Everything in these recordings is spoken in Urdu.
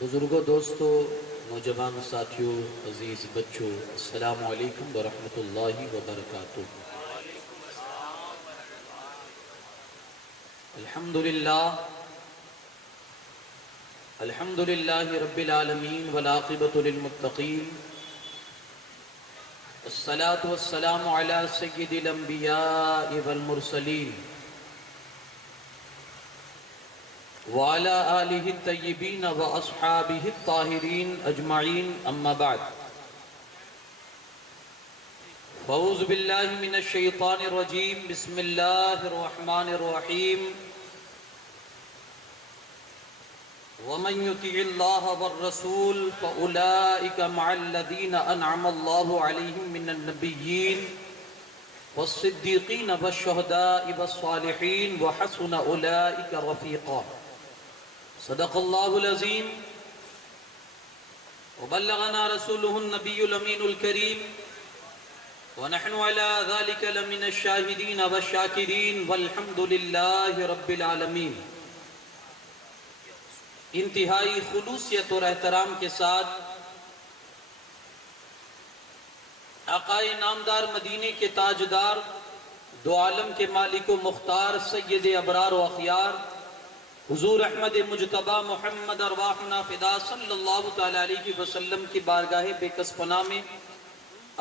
بزرگوں، دوستوں، نوجوان ساتھیوں، عزیز بچوں، السلام علیکم ورحمۃ اللہ وبرکاتہ۔ الحمد للہ رب العالمین والعاقبۃ للمتقین، الصلاۃ والسلام علی سید الانبیاء والمرسلین وعلى آلہ الطیبین واصحابہ الطاہرین اجمعین، اما بعد فاعوذ باللہ من الشیطان الرجیم، بسم اللہ الرحمن الرحیم۔ ومن يطع الله والرسول فأولئك مع الذين أنعم الله عليهم من النبيين والصديقين والشهداء والصالحين وحسن أولئك رفيقا۔ صدق الله العظيم وبلغنا رسوله النبي الأمين الكريم ونحن على ذلك لمن الشاهدين والشاكرين والحمد لله رب العالمين۔ انتہائی خلوصیت اور احترام کے ساتھ آقائے نامدار مدینے کے تاجدار، دو عالم کے مالک و مختار، سید ابرار و اخیار، حضور احمد مجتبی محمد ارواحنا فدا صلی اللہ تعالی علیہ وسلم کی بارگاہ بے کس پناہ میں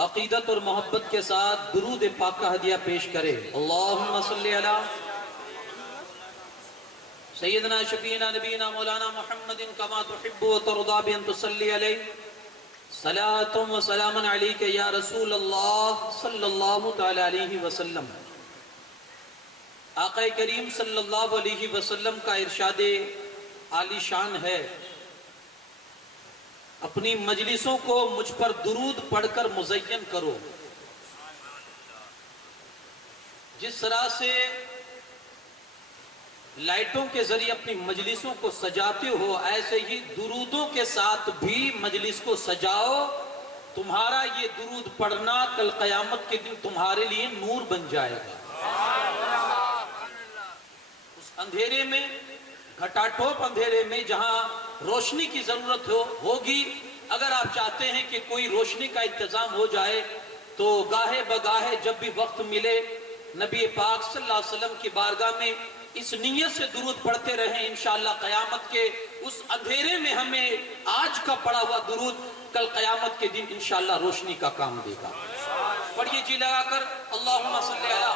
عقیدت اور محبت کے ساتھ درود پاک کا ہدیہ پیش کرے۔ اللہم صلی علی سیدنا شفیعنا نبینا مولانا محمد کما تحب و ترضا بان تصلی علیہ، صلاۃ و سلام علیک یا رسول اللہ صلی اللہ تعالی علیہ وسلم۔ آقا کریم صلی اللہ علیہ وسلم کا ارشاد عالی شان ہے، اپنی مجلسوں کو مجھ پر درود پڑھ کر مزین کرو۔ جس طرح سے لائٹوں کے ذریعے اپنی مجلسوں کو سجاتے ہو، ایسے ہی درودوں کے ساتھ بھی مجلس کو سجاؤ۔ تمہارا یہ درود پڑھنا کل قیامت کے دن تمہارے لیے نور بن جائے گا۔ اس اندھیرے میں، گھٹا ٹوپ اندھیرے میں جہاں روشنی کی ضرورت ہوگی، اگر آپ چاہتے ہیں کہ کوئی روشنی کا انتظام ہو جائے تو گاہے بگاہے جب بھی وقت ملے نبی پاک صلی اللہ علیہ وسلم کی بارگاہ میں اس نیت سے درود پڑھتے رہیں، انشاءاللہ قیامت کے اس اندھیرے میں ہمیں آج کا پڑھا ہوا درود کل قیامت کے دن انشاءاللہ روشنی کا کام دے گا۔ پڑھیے جی لگا کر، اللہم صلی علی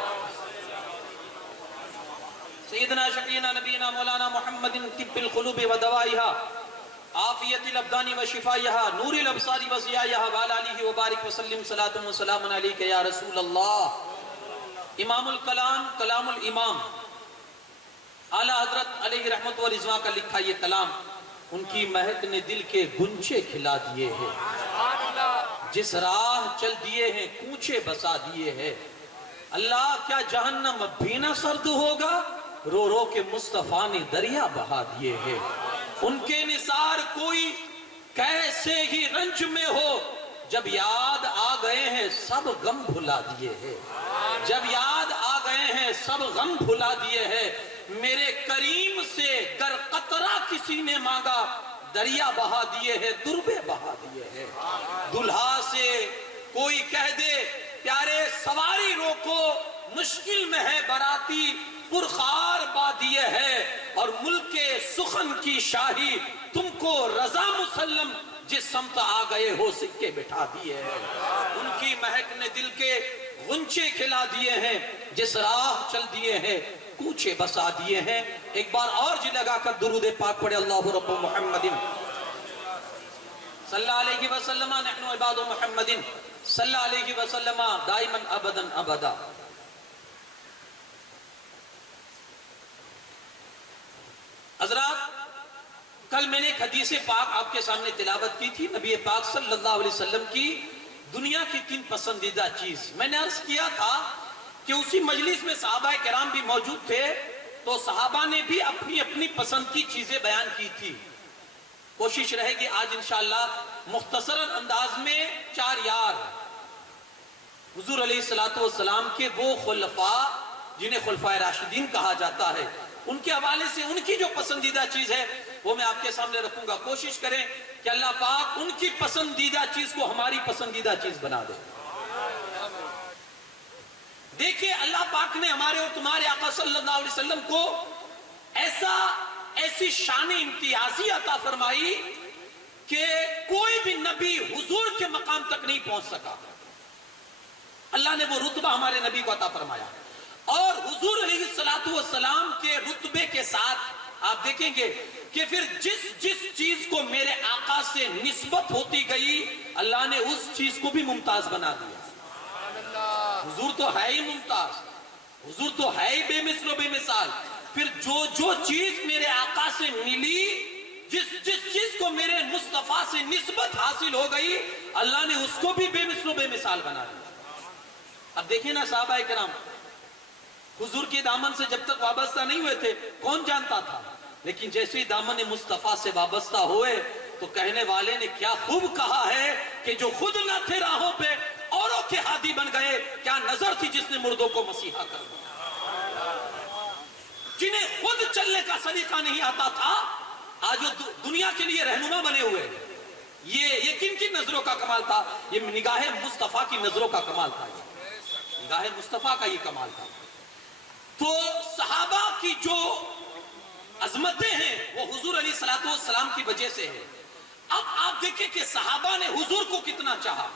سیدنا شفیعنا نبینا مولانا محمد طب القلوب و دوائها، عافیت الابدان و شفائها، نور الابصار و ضیائها، وعلی آلہ وبارک وسلم، صلاۃ و سلام علیک یا رسول اللہ۔ امام الکلام، کلام الامام اعلیٰ حضرت علیہ رحمت و رضوان کا لکھا یہ کلام، ان کی مہک نے دل کے گنچے کھلا دیے ہیں، جس راہ چل دیے ہیں کوچے بسا دیے ہیں۔ اللہ کیا جہنم بھی نہ سرد ہوگا، رو رو کے مصطفیٰ نے دریا بہا دیے ہیں۔ ان کے نثار کوئی کیسے ہی رنج میں ہو، جب یاد آ گئے ہیں سب غم بھلا دیے ہیں، جب یاد آ گئے ہیں سب غم بھلا دیے ہیں۔ میرے کریم سے گر قطرہ کسی نے مانگا، دریا بہا دیے ہیں، دربے بہا دیے ہیں۔ دلہا سے کوئی کہہ دے پیارے سواری روکو، مشکل میں ہے باراتی پرخار بادیے ہے، اور ملک سخن کی شاہی تم کو رضا مسلم، جس سمت آ گئے ہو سکے بٹھا دیے ہیں۔ ان کی مہک نے دل کے غنچے کھلا دیے ہیں، جس راہ چل دیے ہیں کوچے بسا دیے ہیں۔ ایک بار اور جی لگا کر درود پاک پڑھے، اللہ رب محمد صلی اللہ علیہ وسلم، نحن عباد محمد صلی اللہ علیہ وسلم دائما ابدا ابدا۔ حضرات، کل میں نے ایک حدیث پاک آپ کے سامنے تلاوت کی تھی، نبی پاک صلی اللہ علیہ وسلم کی دنیا کی 3 پسندیدہ چیز۔ میں نے عرض کیا تھا کہ اسی مجلس میں صحابہ کرام بھی موجود تھے، تو صحابہ نے بھی اپنی اپنی پسند کی چیزیں بیان کی تھی۔ کوشش رہے گی آج انشاءاللہ مختصراً انداز میں 4 یار حضور علیہ السلام کے وہ خلفاء جنہیں خلفائے راشدین کہا جاتا ہے، ان کے حوالے سے ان کی جو پسندیدہ چیز ہے وہ میں آپ کے سامنے رکھوں گا. کوشش کریں کہ اللہ پاک ان کی پسندیدہ چیز کو ہماری پسندیدہ چیز بنا دے. دیکھیں اللہ پاک نے ہمارے اور تمہارے آقا صلی اللہ علیہ وسلم کو ایسی شان امتیازی عطا فرمائی کہ کوئی بھی نبی حضور کے مقام تک نہیں پہنچ سکا. اللہ نے وہ رتبہ ہمارے نبی کو عطا فرمایا. اور حضور علیہ السلام کے رتبے کے ساتھ آپ دیکھیں گے کہ پھر جس چیز کو میرے آقا سے نسبت ہوتی گئی اللہ نے اس چیز کو بھی ممتاز بنا دیا. حضور تو ہے ہی ممتاز, حضور تو ہے ہی بے مثل و بے مثال. پھر جو چیز میرے آقا سے ملی, جس چیز کو میرے مصطفیٰ سے نسبت حاصل ہو گئی اللہ نے اس کو بھی بے مثل و بے مثال بنا دیا. اب دیکھیں نا صحابہ کرام حضور کے دامن سے جب تک وابستہ نہیں ہوئے تھے کون جانتا تھا, لیکن جیسے ہی دامن مصطفیٰ سے وابستہ ہوئے تو کہنے والے نے کیا خوب کہا ہے کہ جو خود نہ تھے راہوں پہ اوروں کے ہادی بن گئے, کیا نظر تھی جس نے مردوں کو مسیحا کر دیا. جنہیں خود چلنے کا سلیقہ نہیں آتا تھا آج وہ دنیا کے لیے رہنما بنے ہوئے. یہ کن کن نظروں کا کمال تھا؟ یہ نگاہ مصطفیٰ کی نظروں کا کمال تھا, نگاہ مصطفیٰ کا یہ کمال تھا. تو صحابہ کی جو عظمتیں ہیں وہ حضور علیہ السلام کی وجہ سے ہے. اب آپ دیکھیں کہ صحابہ نے حضور کو کتنا چاہا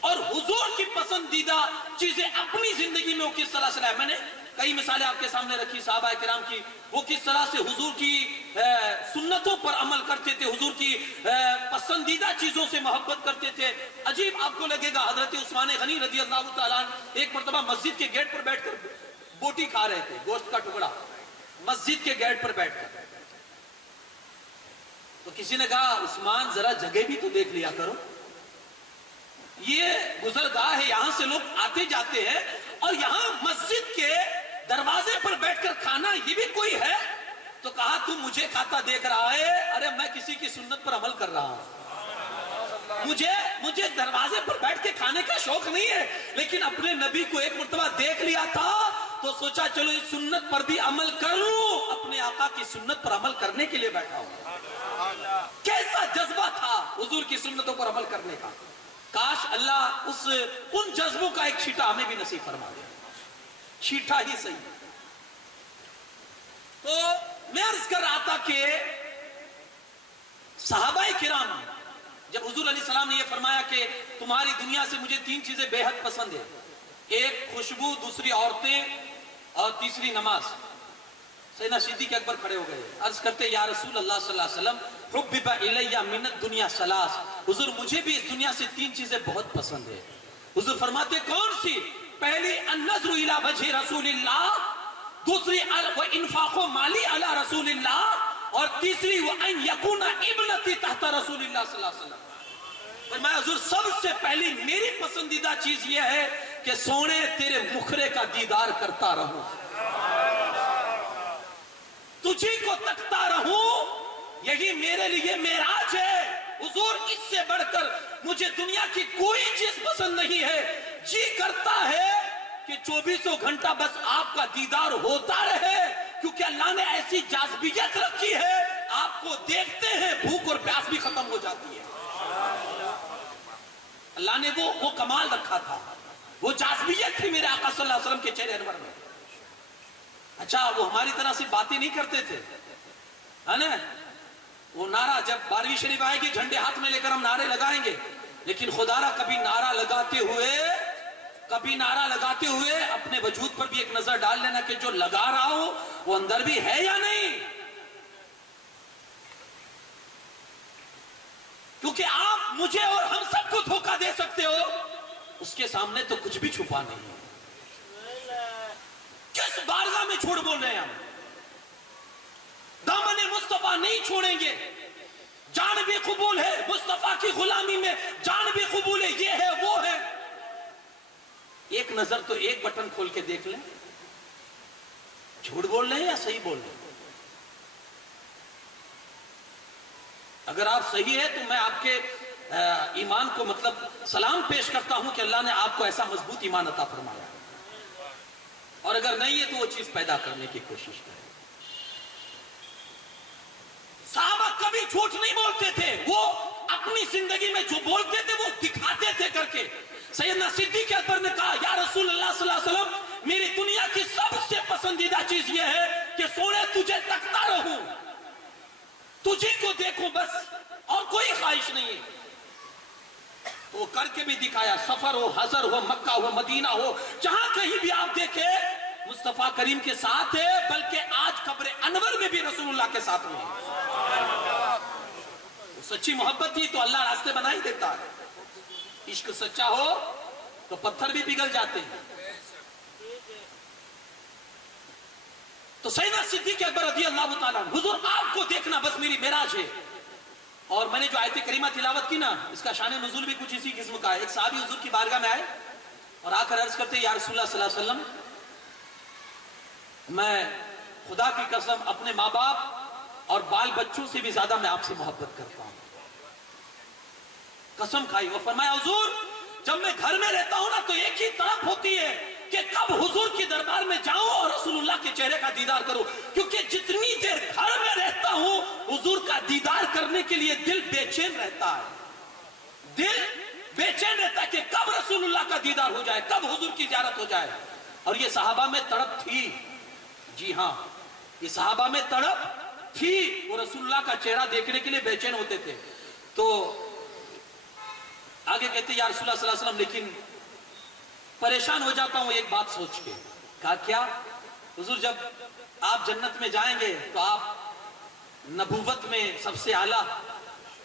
اور حضور کی پسندیدہ چیزیں اپنی زندگی میں وہ کس طرح سے لائے. میں نے کئی مثالیں آپ کے سامنے رکھی صحابہ کرام کی, وہ کس طرح سے حضور کی سنتوں پر عمل کرتے تھے, حضور کی پسندیدہ چیزوں سے محبت کرتے تھے. عجیب آپ کو لگے گا حضرت عثمان غنی رضی اللہ تعالیٰ عنہ ایک مرتبہ مسجد کے گیٹ پر بیٹھ کر بوٹی کھا رہے تھے, گوشت کا ٹکڑا, مسجد کے گیٹ پر بیٹھ کر. تو کسی نے کہا عثمان ذرا جگہ بھی تو دیکھ لیا کرو, یہ گزرگاہ ہے, یہاں سے لوگ آتے جاتے ہیں اور یہاں مسجد کے دروازے پر بیٹھ کر کھانا یہ بھی کوئی ہے. تو کہا تو مجھے کھاتا دیکھ رہا ہے, ارے میں کسی کی سنت پر عمل کر رہا ہوں. مجھے دروازے پر بیٹھ کے کھانے کا شوق نہیں ہے, لیکن اپنے نبی کو ایک مرتبہ دیکھ لیا تھا تو سوچا چلو اس سنت پر بھی عمل کر لوں, اپنے آقا کی سنت پر عمل کرنے کے لیے بیٹھا ہوں. کیسا جذبہ تھا حضور کی سنتوں پر عمل کرنے کا. کاش اللہ ان جذبوں کا ایک چھیٹا ہمیں بھی نصیب فرما دے, چھیٹا ہی صحیح. تو میں عرض کر رہا تھا کہ صحابہ کرام جب حضور علیہ السلام نے یہ فرمایا کہ تمہاری دنیا سے مجھے 3 چیزیں بے حد پسند ہیں, ایک خوشبو, دوسری عورتیں اور تیسری نماز. سیدنا صدیق اکبر کھڑے ہو گئے, عرض کرتے یا رسول اللہ صلی اللہ علیہ وسلم حبب الیہ من الدنیا ثلاث, حضور مجھے بھی اس دنیا سے 3 چیزیں بہت پسند ہیں. حضور فرماتے کون سی؟ پہلی النظر الی وجہ رسول اللہ, دوسری انفاق مالی علی رسول اللہ, اور تیسری وان یکون ابنتی تحت رسول اللہ صلی اللہ علیہ وسلم. فرمایا حضور سب سے پہلی میری پسندیدہ چیز یہ ہے کہ سونے تیرے مکھرے کا دیدار کرتا رہوں, تجھی کو تکتا رہوں, یہی میرے لیے معراج ہے. حضور اس سے بڑھ کر مجھے دنیا کی کوئی چیز پسند نہیں ہے. جی کرتا ہے کہ 24 گھنٹہ بس آپ کا دیدار ہوتا رہے, کیونکہ اللہ نے ایسی جاذبیت رکھی ہے, آپ کو دیکھتے ہیں بھوک اور پیاس بھی ختم ہو جاتی ہے. اللہ نے وہ کمال رکھا تھا, وہ جاذبیت تھی میرے آقا صلی اللہ علیہ وسلم کے چہرے انور میں. اچھا وہ ہماری طرح سے باتیں نہیں کرتے تھے, ہے نا, وہ نعرہ جب 12ویں شریف آئے گی جھنڈے ہاتھ میں لے کر ہم نعرے لگائیں گے, لیکن خدا را کبھی نعرہ لگاتے ہوئے اپنے وجود پر بھی ایک نظر ڈال لینا کہ جو لگا رہا ہوں وہ اندر بھی ہے یا نہیں. کیونکہ آپ مجھے اور ہم سب کو دھوکہ دے سکتے ہو, اس کے سامنے تو کچھ بھی چھپا نہیں ہے. کس بارگاہ میں جھوٹ بول رہے ہیں ہم؟ دامن مصطفیٰ نہیں چھوڑیں گے. جان بھی قبول ہے مصطفیٰ کی غلامی میں, جان بھی قبول ہے, یہ ہے وہ ہے. ایک نظر تو ایک بٹن کھول کے دیکھ لیں, جھوٹ بول رہے ہیں یا صحیح بول رہے ہیں. اگر آپ صحیح ہے تو میں آپ کے ایمان کو مطلب سلام پیش کرتا ہوں کہ اللہ نے آپ کو ایسا مضبوط ایمان عطا فرمایا, اور اگر نہیں ہے تو وہ چیز پیدا کرنے کی کوشش کریں. جھوٹ نہیں بولتے تھے، وہ اپنی زندگی میں جو بولتے تھے وہ دکھاتے تھے کر کے۔ سیدنا صدیق اکبر نے کہا یا رسول اللہ صلی اللہ علیہ وسلم، میری دنیا کی سب سے پسندیدہ چیز یہ ہے کہ سونے تجھے تکتا رہوں، تجھے کو دیکھوں بس، اور کوئی خواہش نہیں ہے۔ وہ کر کے بھی دکھایا، سفر ہو، حضر ہو، مکہ ہو، مدینہ ہو، جہاں کہیں بھی آپ دیکھیں مصطفیٰ کریم کے ساتھ ہے، بلکہ آج قبر انور میں بھی رسول اللہ کے ساتھ میں ہے۔ سچی محبت تھی تو اللہ راستے بنا ہی دیتا ہے۔ عشق سچا ہو تو پتھر بھی پگھل جاتے ہیں۔ تو سیدنا صدیق اکبر رضی اللہ تعالیٰ، حضور آپ کو دیکھنا بس میری معراج ہے۔ اور میں نے جو آیت کریمہ تلاوت کی نا، اس کا شان نزول بھی کچھ اسی قسم کا ہے۔ ایک صحابی حضور کی بارگاہ میں آئے اور آ کر عرض کرتے یا رسول اللہ صلی اللہ علیہ وسلم، میں خدا کی قسم اپنے ماں باپ اور بال بچوں سے بھی زیادہ میں آپ سے محبت کرتا ہوں۔ قسم کھائی، وہ فرمایا حضور جب میں گھر میں رہتا ہوں نا تو ایک ہی تڑپ ہوتی ہے کہ کب حضور کی دربار میں جاؤں اور رسول اللہ کے چہرے کا دیدار کروں، کیونکہ جتنی دیر گھر میں رہتا ہوں حضور کا دیدار کرنے کے لیے دل بے چین رہتا ہے، دل بے چین رہتا ہے کہ کب رسول اللہ کا دیدار ہو جائے، کب حضور کی زیارت ہو جائے۔ اور یہ صحابہ میں تڑپ تھی، جی ہاں یہ صحابہ میں تڑپ تھی، وہ رسول اللہ کا چہرہ دیکھنے کے لیے بے چین ہوتے تھے۔ تو آگے کہتے یا رسول اللہ صلی اللہ علیہ وسلم لیکن پریشان ہو جاتا ہوں ایک بات سوچ کے۔ کہا کیا؟ حضور جب آپ جنت میں جائیں گے تو آپ نبوت میں سب سے اعلیٰ،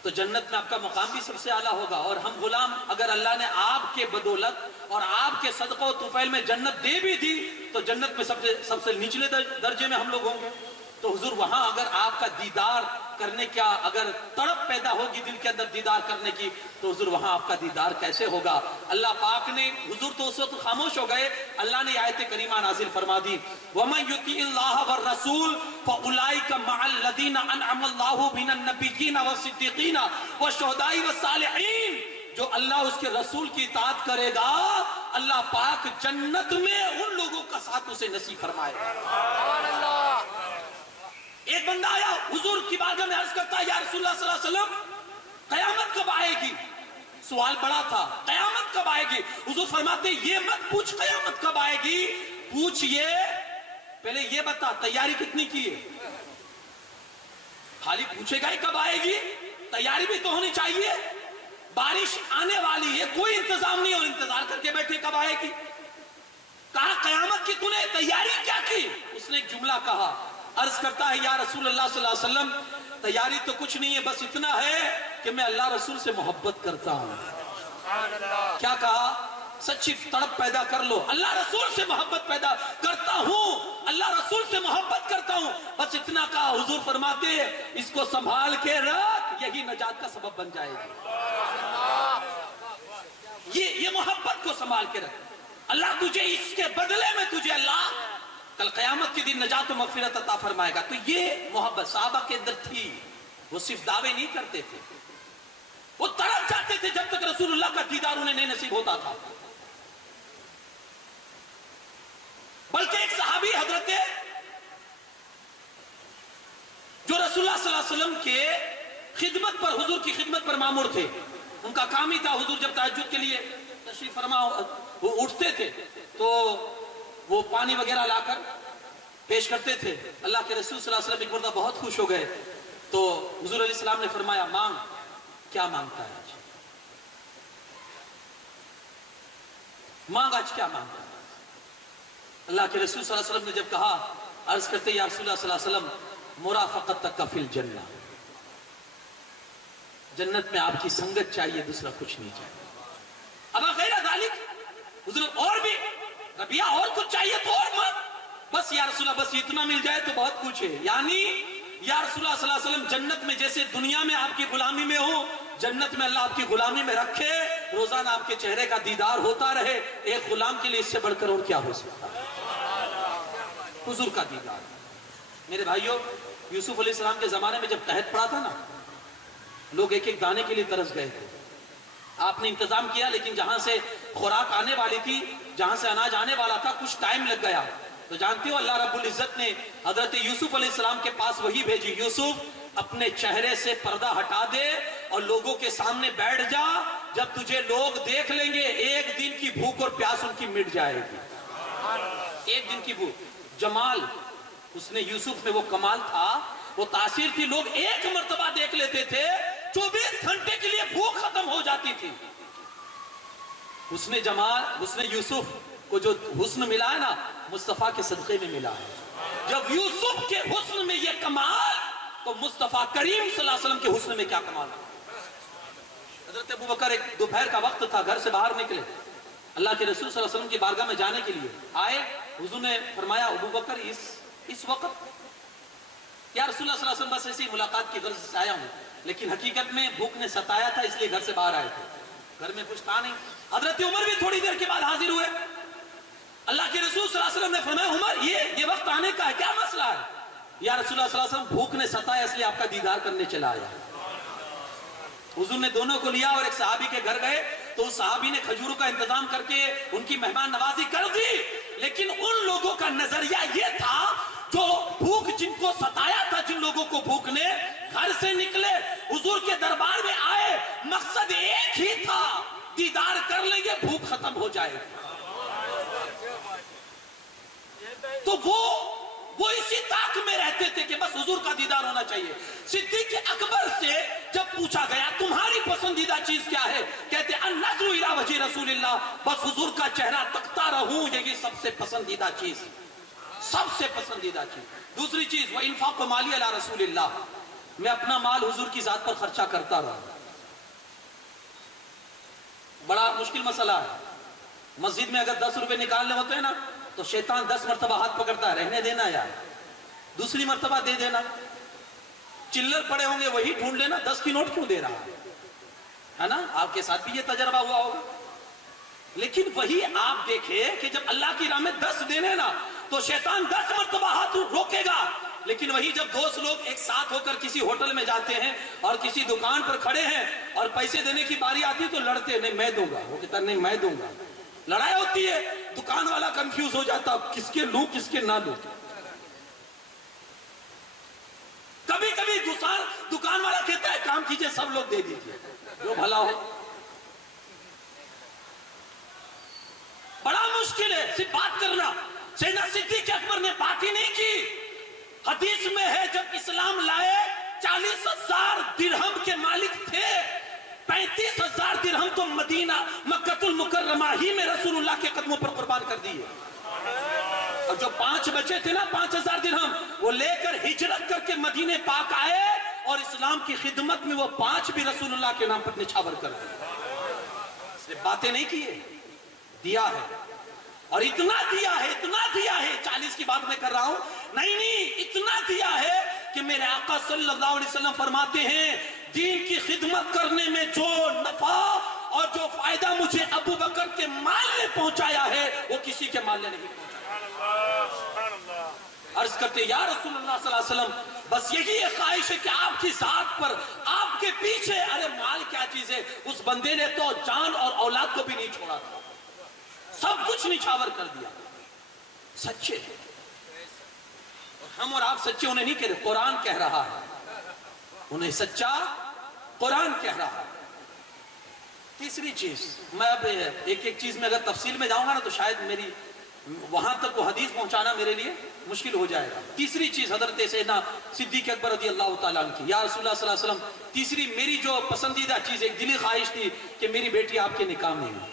تو جنت میں آپ کا مقام بھی سب سے اعلیٰ ہوگا، اور ہم غلام اگر اللہ نے آپ کے بدولت اور آپ کے صدقہ و طفیل میں جنت دے بھی دی تو جنت میں سب سے نچلے درجے میں ہم لوگ ہوں گے۔ تو حضور وہاں اگر آپ کا دیدار کرنے کا اگر تڑپ پیدا ہوگی دل کے اندر دیدار کرنے کی، تو حضور وہاں آپ کا دیدار کیسے ہوگا؟ اللہ پاک نے، حضور تو اس وقت خاموش ہو گئے، اللہ نے آیت کریمہ نازل فرما دی وَمَن يُطِعِ اللَّهَ وَالرَّسُولَ فَأُولَٰئِكَ مَعَ الَّذِينَ أَنْعَمَ اللَّهُ مِنَ النَّبِيِّينَ وَالصِّدِّيقِينَ وَالشُّهَدَاءِ وَالصَّالِحِينَ۔ جو اللہ اس کے رسول کی اطاعت کرے گا اللہ پاک جنت میں ان لوگوں کا ساتھ اسے نصیب فرمائے گا۔ ایک بندہ آیا حضور کی بارگاہ میں عرض کرتا ہے یا رسول اللہ صلی اللہ علیہ وسلم قیامت کب آئے گی؟ سوال بڑا تھا، قیامت کب آئے گی؟ حضور فرماتے یہ مت پوچھ قیامت کب آئے گی، پوچھ یہ پہلے یہ بتا تیاری کتنی کی ہے۔ خالی پوچھے گا ہی کب آئے گی، تیاری بھی تو ہونی چاہیے۔ بارش آنے والی ہے، کوئی انتظام نہیں اور انتظار کر کے بیٹھے کب آئے گی۔ کہا قیامت کی تو نے تیاری کیا کی؟ اس نے ایک جملہ کہا، عرض کرتا ہے یا رسول اللہ صلی اللہ علیہ وسلم تیاری تو کچھ نہیں ہے، بس اتنا ہے کہ میں اللہ رسول سے محبت کرتا ہوں۔ کیا کہا؟ سچی تڑپ پیدا کر لو، اللہ رسول سے محبت پیدا کرتا ہوں، اللہ رسول سے محبت کرتا ہوں، بس اتنا کہا۔ حضور فرماتے ہیں اس کو سنبھال کے رکھ، یہی نجات کا سبب بن جائے گی۔ یہ محبت کو سنبھال کے رکھ، اللہ تجھے اس کے بدلے میں تجھے اللہ کل قیامت کے دن نجات و مغفرت عطا فرمائے گا۔ تو یہ محبت صحابہ کے اندر تھی، وہ صرف دعوے نہیں کرتے تھے، وہ تڑپ جاتے تھے جب تک رسول اللہ کا دیدار انہیں نہیں نصیب ہوتا تھا۔ بلکہ ایک صحابی حضرت جو رسول اللہ صلی اللہ علیہ وسلم کے خدمت پر، حضور کی خدمت پر مامور تھے، ان کا کام ہی تھا حضور جب تہجد کے لیے تشریف فرما وہ اٹھتے تھے تو وہ پانی وغیرہ لا کر پیش کرتے تھے۔ اللہ کے رسول صلی اللہ علیہ وسلم ایک مرتبہ بہت خوش ہو گئے تو حضور علیہ السلام نے فرمایا مانگ، کیا مانگتا ہے آج؟ مانگ آج کیا مانگتا ہے؟ اللہ کے رسول صلی اللہ علیہ وسلم نے جب کہا، عرض کرتے یا رسول اللہ صلی اللہ علیہ وسلم مرافقتک فی الجنہ، جنت میں آپ کی سنگت چاہیے، دوسرا کچھ نہیں چاہیے۔ اب غیر ذالک حضور اور بھی ربیہ اور کچھ چاہیے تو اور مانگ، بس یا رسول اللہ بس اتنا مل جائے تو بہت کچھ ہے۔ یعنی یا رسول اللہ صلی اللہ علیہ وسلم جنت میں جیسے دنیا میں آپ کی غلامی میں ہو، جنت میں اللہ آپ کی غلامی میں رکھے، روزانہ آپ کے چہرے کا دیدار ہوتا رہے، ایک غلام کے لیے اس سے بڑھ کر اور کیا ہو سکتا ہے؟ حضور کا دیدار۔ میرے بھائیوں، یوسف علیہ السلام کے زمانے میں جب قحط پڑا تھا نا، لوگ ایک ایک دانے کے لیے ترس گئے تھے۔ آپ نے انتظام کیا لیکن جہاں سے خوراک آنے والی تھی، جہاں سے اناج آنے والا تھا، کچھ ٹائم لگ گیا۔ تو جانتے ہو اللہ رب العزت نے حضرت یوسف علیہ السلام کے پاس وحی بھیجی، یوسف اپنے چہرے سے پردہ ہٹا دے اور لوگوں کے سامنے بیٹھ جا. جب تجھے لوگ دیکھ لیں گے ایک دن کی بھوک اور پیاس ان کی مٹ جائے گی. ایک دن کی بھوک. جمال اس نے یوسف میں وہ کمال تھا, وہ تاثیر تھی. لوگ ایک مرتبہ دیکھ لیتے تھے, 24 گھنٹے کے لیے بھوک ختم ہو جاتی تھی. اس نے جمال, اس نے یوسف کو جو حسن ملا ہے نا, مصطفیٰ کے صدقے میں ملا ہے. جب یوسف کے حسن میں یہ کمال, تو مصطفیٰ کریم صلی اللہ علیہ وسلم کے حسن میں کیا کمال ہے. حضرت ابوبکر ایک دوپہر کا وقت تھا, گھر سے باہر نکلے, اللہ کے رسول صلی اللہ علیہ وسلم کی بارگاہ میں جانے کے لیے آئے. حضور نے فرمایا ابوبکر اس وقت, یا رسول اللہ صلی اللہ علیہ وسلم بس ایسی ملاقات کی غرض سے آیا ہوں, لیکن حقیقت میں بھوک نے ستایا تھا اس لیے گھر سے باہر آئے تھے, گھر میں کچھ تھا نہیں. حضرت عمر بھی تھوڑی دیر کے بعد حاضر ہوئے. اللہ کے رسول صلی اللہ علیہ وسلم نے فرمایا عمر یہ وقت آنے کا ہے, کیا مسئلہ ہے؟ یا رسول اللہ صلی اللہ علیہ وسلم بھوک نے ستایا اس لیے آپ کا دیدار کرنے چلا آیا. حضور نے دونوں کو لیا اور ایک صحابی کے گھر گئے, تو اس صحابی نے کھجوروں کا انتظام کر کے ان کی مہمان نوازی کر دی. لیکن ان لوگوں کا نظریہ یہ تھا جو بھوک جن کو ستایا تھا, جن لوگوں کو بھوک نے, گھر سے نکلے حضور کے دربار میں آئے, مقصد ایک ہی تھا, دیدار کر لیں گے بھوک ختم ہو جائے گی. تو وہ اسی طاق میں رہتے تھے کہ بس حضور کا دیدار ہونا چاہیے. صدیق اکبر سے جب پوچھا گیا تمہاری پسندیدہ چیز کیا ہے, کہتے النظر الی وجہ رسول اللہ, بس حضور کا چہرہ تکتا رہوں, یہی سب سے پسندیدہ چیز, سب سے پسندیدہ چیز. دوسری چیز وانفاق مالی علی رسول اللہ, میں اپنا مال حضور کی ذات پر خرچہ کرتا رہا. بڑا مشکل مسئلہ ہے. مسجد میں اگر 10 روپے نکالنے ہوتے ہیں نا, تو شیطان 10 مرتبہ ہاتھ پکڑتا ہے, رہنے دینا یار, دوسری مرتبہ دے دینا. چلر پڑے ہوں گے وہی ڈھونڈ لینا, 10 کی نوٹ کیوں دے رہا ہے نا. آپ کے ساتھ بھی یہ تجربہ ہوا ہوگا. لیکن وہی آپ دیکھیں کہ جب اللہ کی راہ میں 10 دینے نا, تو شیطان 10 مرتبہ ہاتھ روکے گا. لیکن وہی جب دوست لوگ ایک ساتھ ہو کر کسی ہوٹل میں جاتے ہیں اور کسی دکان پر کھڑے ہیں اور پیسے دینے کی باری آتی ہے, تو لڑتے, نہیں میں دوں گا, وہ کہتا نہیں میں دوں گا. لڑائی ہوتی ہے, دکان والا کنفیوز ہو جاتا کس کے لوں کس کے نہ لوں. کبھی کبھی دکان والا کہتا ہے کام کیجئے سب لوگ دے دیجئے جو بھلا ہو. بڑا مشکل ہے صرف بات کرنا. سیدنا صدیق اکبر نے بات ہی نہیں کی. حدیث میں ہے جب اسلام لائے 40,000 درہم کے مالک تھے, 35,000 درہم تو مدینہ مکہ المکرمہ ہی میں رسول اللہ کے قدموں پر قربان کر دیے. اور جو 5 بچے تھے نا 5,000 درہم, وہ لے کر ہجرت کر کے مدینہ پاک آئے, اور اسلام کی خدمت میں وہ 5 بھی رسول اللہ کے نام پر نچھاور کر دیے. صرف باتیں نہیں کیے, دیا ہے. اور اتنا دیا ہے, اتنا دیا ہے, 40 کی بات میں کر رہا ہوں, نہیں اتنا دیا ہے کہ میرے آقا صلی اللہ علیہ وسلم فرماتے ہیں دین کی خدمت کرنے میں جو نفع اور جو فائدہ مجھے ابو بکر کے مال نے پہنچایا ہے وہ کسی کے مال نے نہیں پہنچایا. عرض کرتے یا رسول اللہ صلی اللہ علیہ وسلم, بس یہی ایک خواہش ہے کہ آپ کی ذات پر, آپ کے پیچھے, ارے مال کیا چیز ہے, اس بندے نے تو جان اور اولاد کو بھی نہیں چھوڑا تھا, سب کچھ نچھاور کر دیا. سچے ہیں, ہم اور آپ سچے انہیں نہیں کہہ رہے, قرآن کہہ رہا ہے انہیں سچا, قرآن کہہ رہا ہے. تیسری چیز, میں اب ایک چیز میں اگر تفصیل میں جاؤں گا نا تو شاید میری وہاں تک وہ حدیث پہنچانا میرے لیے مشکل ہو جائے گا. تیسری چیز حضرت سیدنا صدیق اکبر رضی اللہ تعالیٰ عنہ کی, یا رسول اللہ صلی اللہ علیہ وسلم, تیسری میری جو پسندیدہ چیز, ایک دلی خواہش تھی کہ میری بیٹی آپ کے نکاح میں ہو.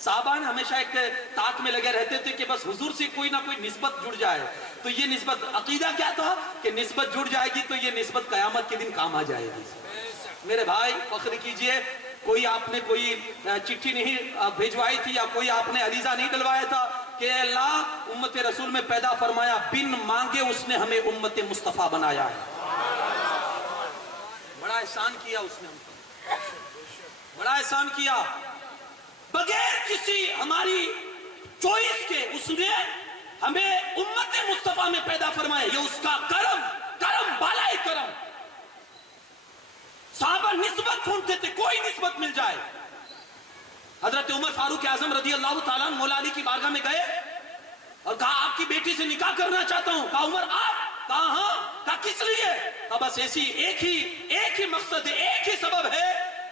صحابہ نے ہمیشہ ایک طاق میں لگے رہتے تھے کہ بس حضور سے کوئی نہ کوئی نسبت جڑ جائے. تو یہ نسبت, عقیدہ کیا تھا کہ نسبت جڑ جائے گی تو یہ نسبت قیامت کے دن کام آ جائے گی. میرے بھائی فخر کیجئے, کوئی آپ نے کوئی چٹھی نہیں بھیجوائی تھی یا کوئی آپ نے عریضہ نہیں ڈلوایا تھا کہ اللہ امت رسول میں پیدا فرمایا, بن مانگے اس نے ہمیں امت مصطفیٰ بنایا ہے. بڑا احسان کیا اس نے, بڑا احسان کیا, بغیر کسی ہماری چوائس کے اس نے ہمیں امت مصطفیٰ میں پیدا فرمایا. یہ اس کا کرم بالائے کرم. صحابہ نسبت ڈھونڈتے تھے, کوئی نسبت مل جائے. حضرت عمر فاروق اعظم رضی اللہ تعالیٰ عنہ مولا علی کی بارگاہ میں گئے اور کہا آپ کی بیٹی سے نکاح کرنا چاہتا ہوں. کہا عمر آپ, کہا ہاں، کہا کس لیے؟ کہا بس ایسی ایک ہی مقصد ہے، ایک ہی سبب ہے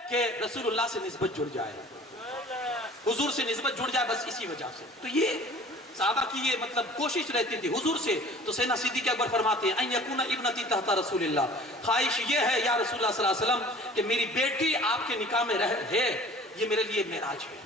کہ رسول اللہ سے نسبت جڑ جائے، حضور سے نسبت جڑ جائے، بس اسی وجہ سے۔ تو یہ صحابہ کی یہ مطلب کوشش رہتی تھی حضور سے۔ تو سیدنا صدیق اکبر فرماتے ہیں ان یکون ابنتی تحت رسول اللہ، خواہش یہ ہے یا رسول اللہ صلی اللہ علیہ وسلم کہ میری بیٹی آپ کے نکاح میں ہے، یہ میرے لیے معراج ہے۔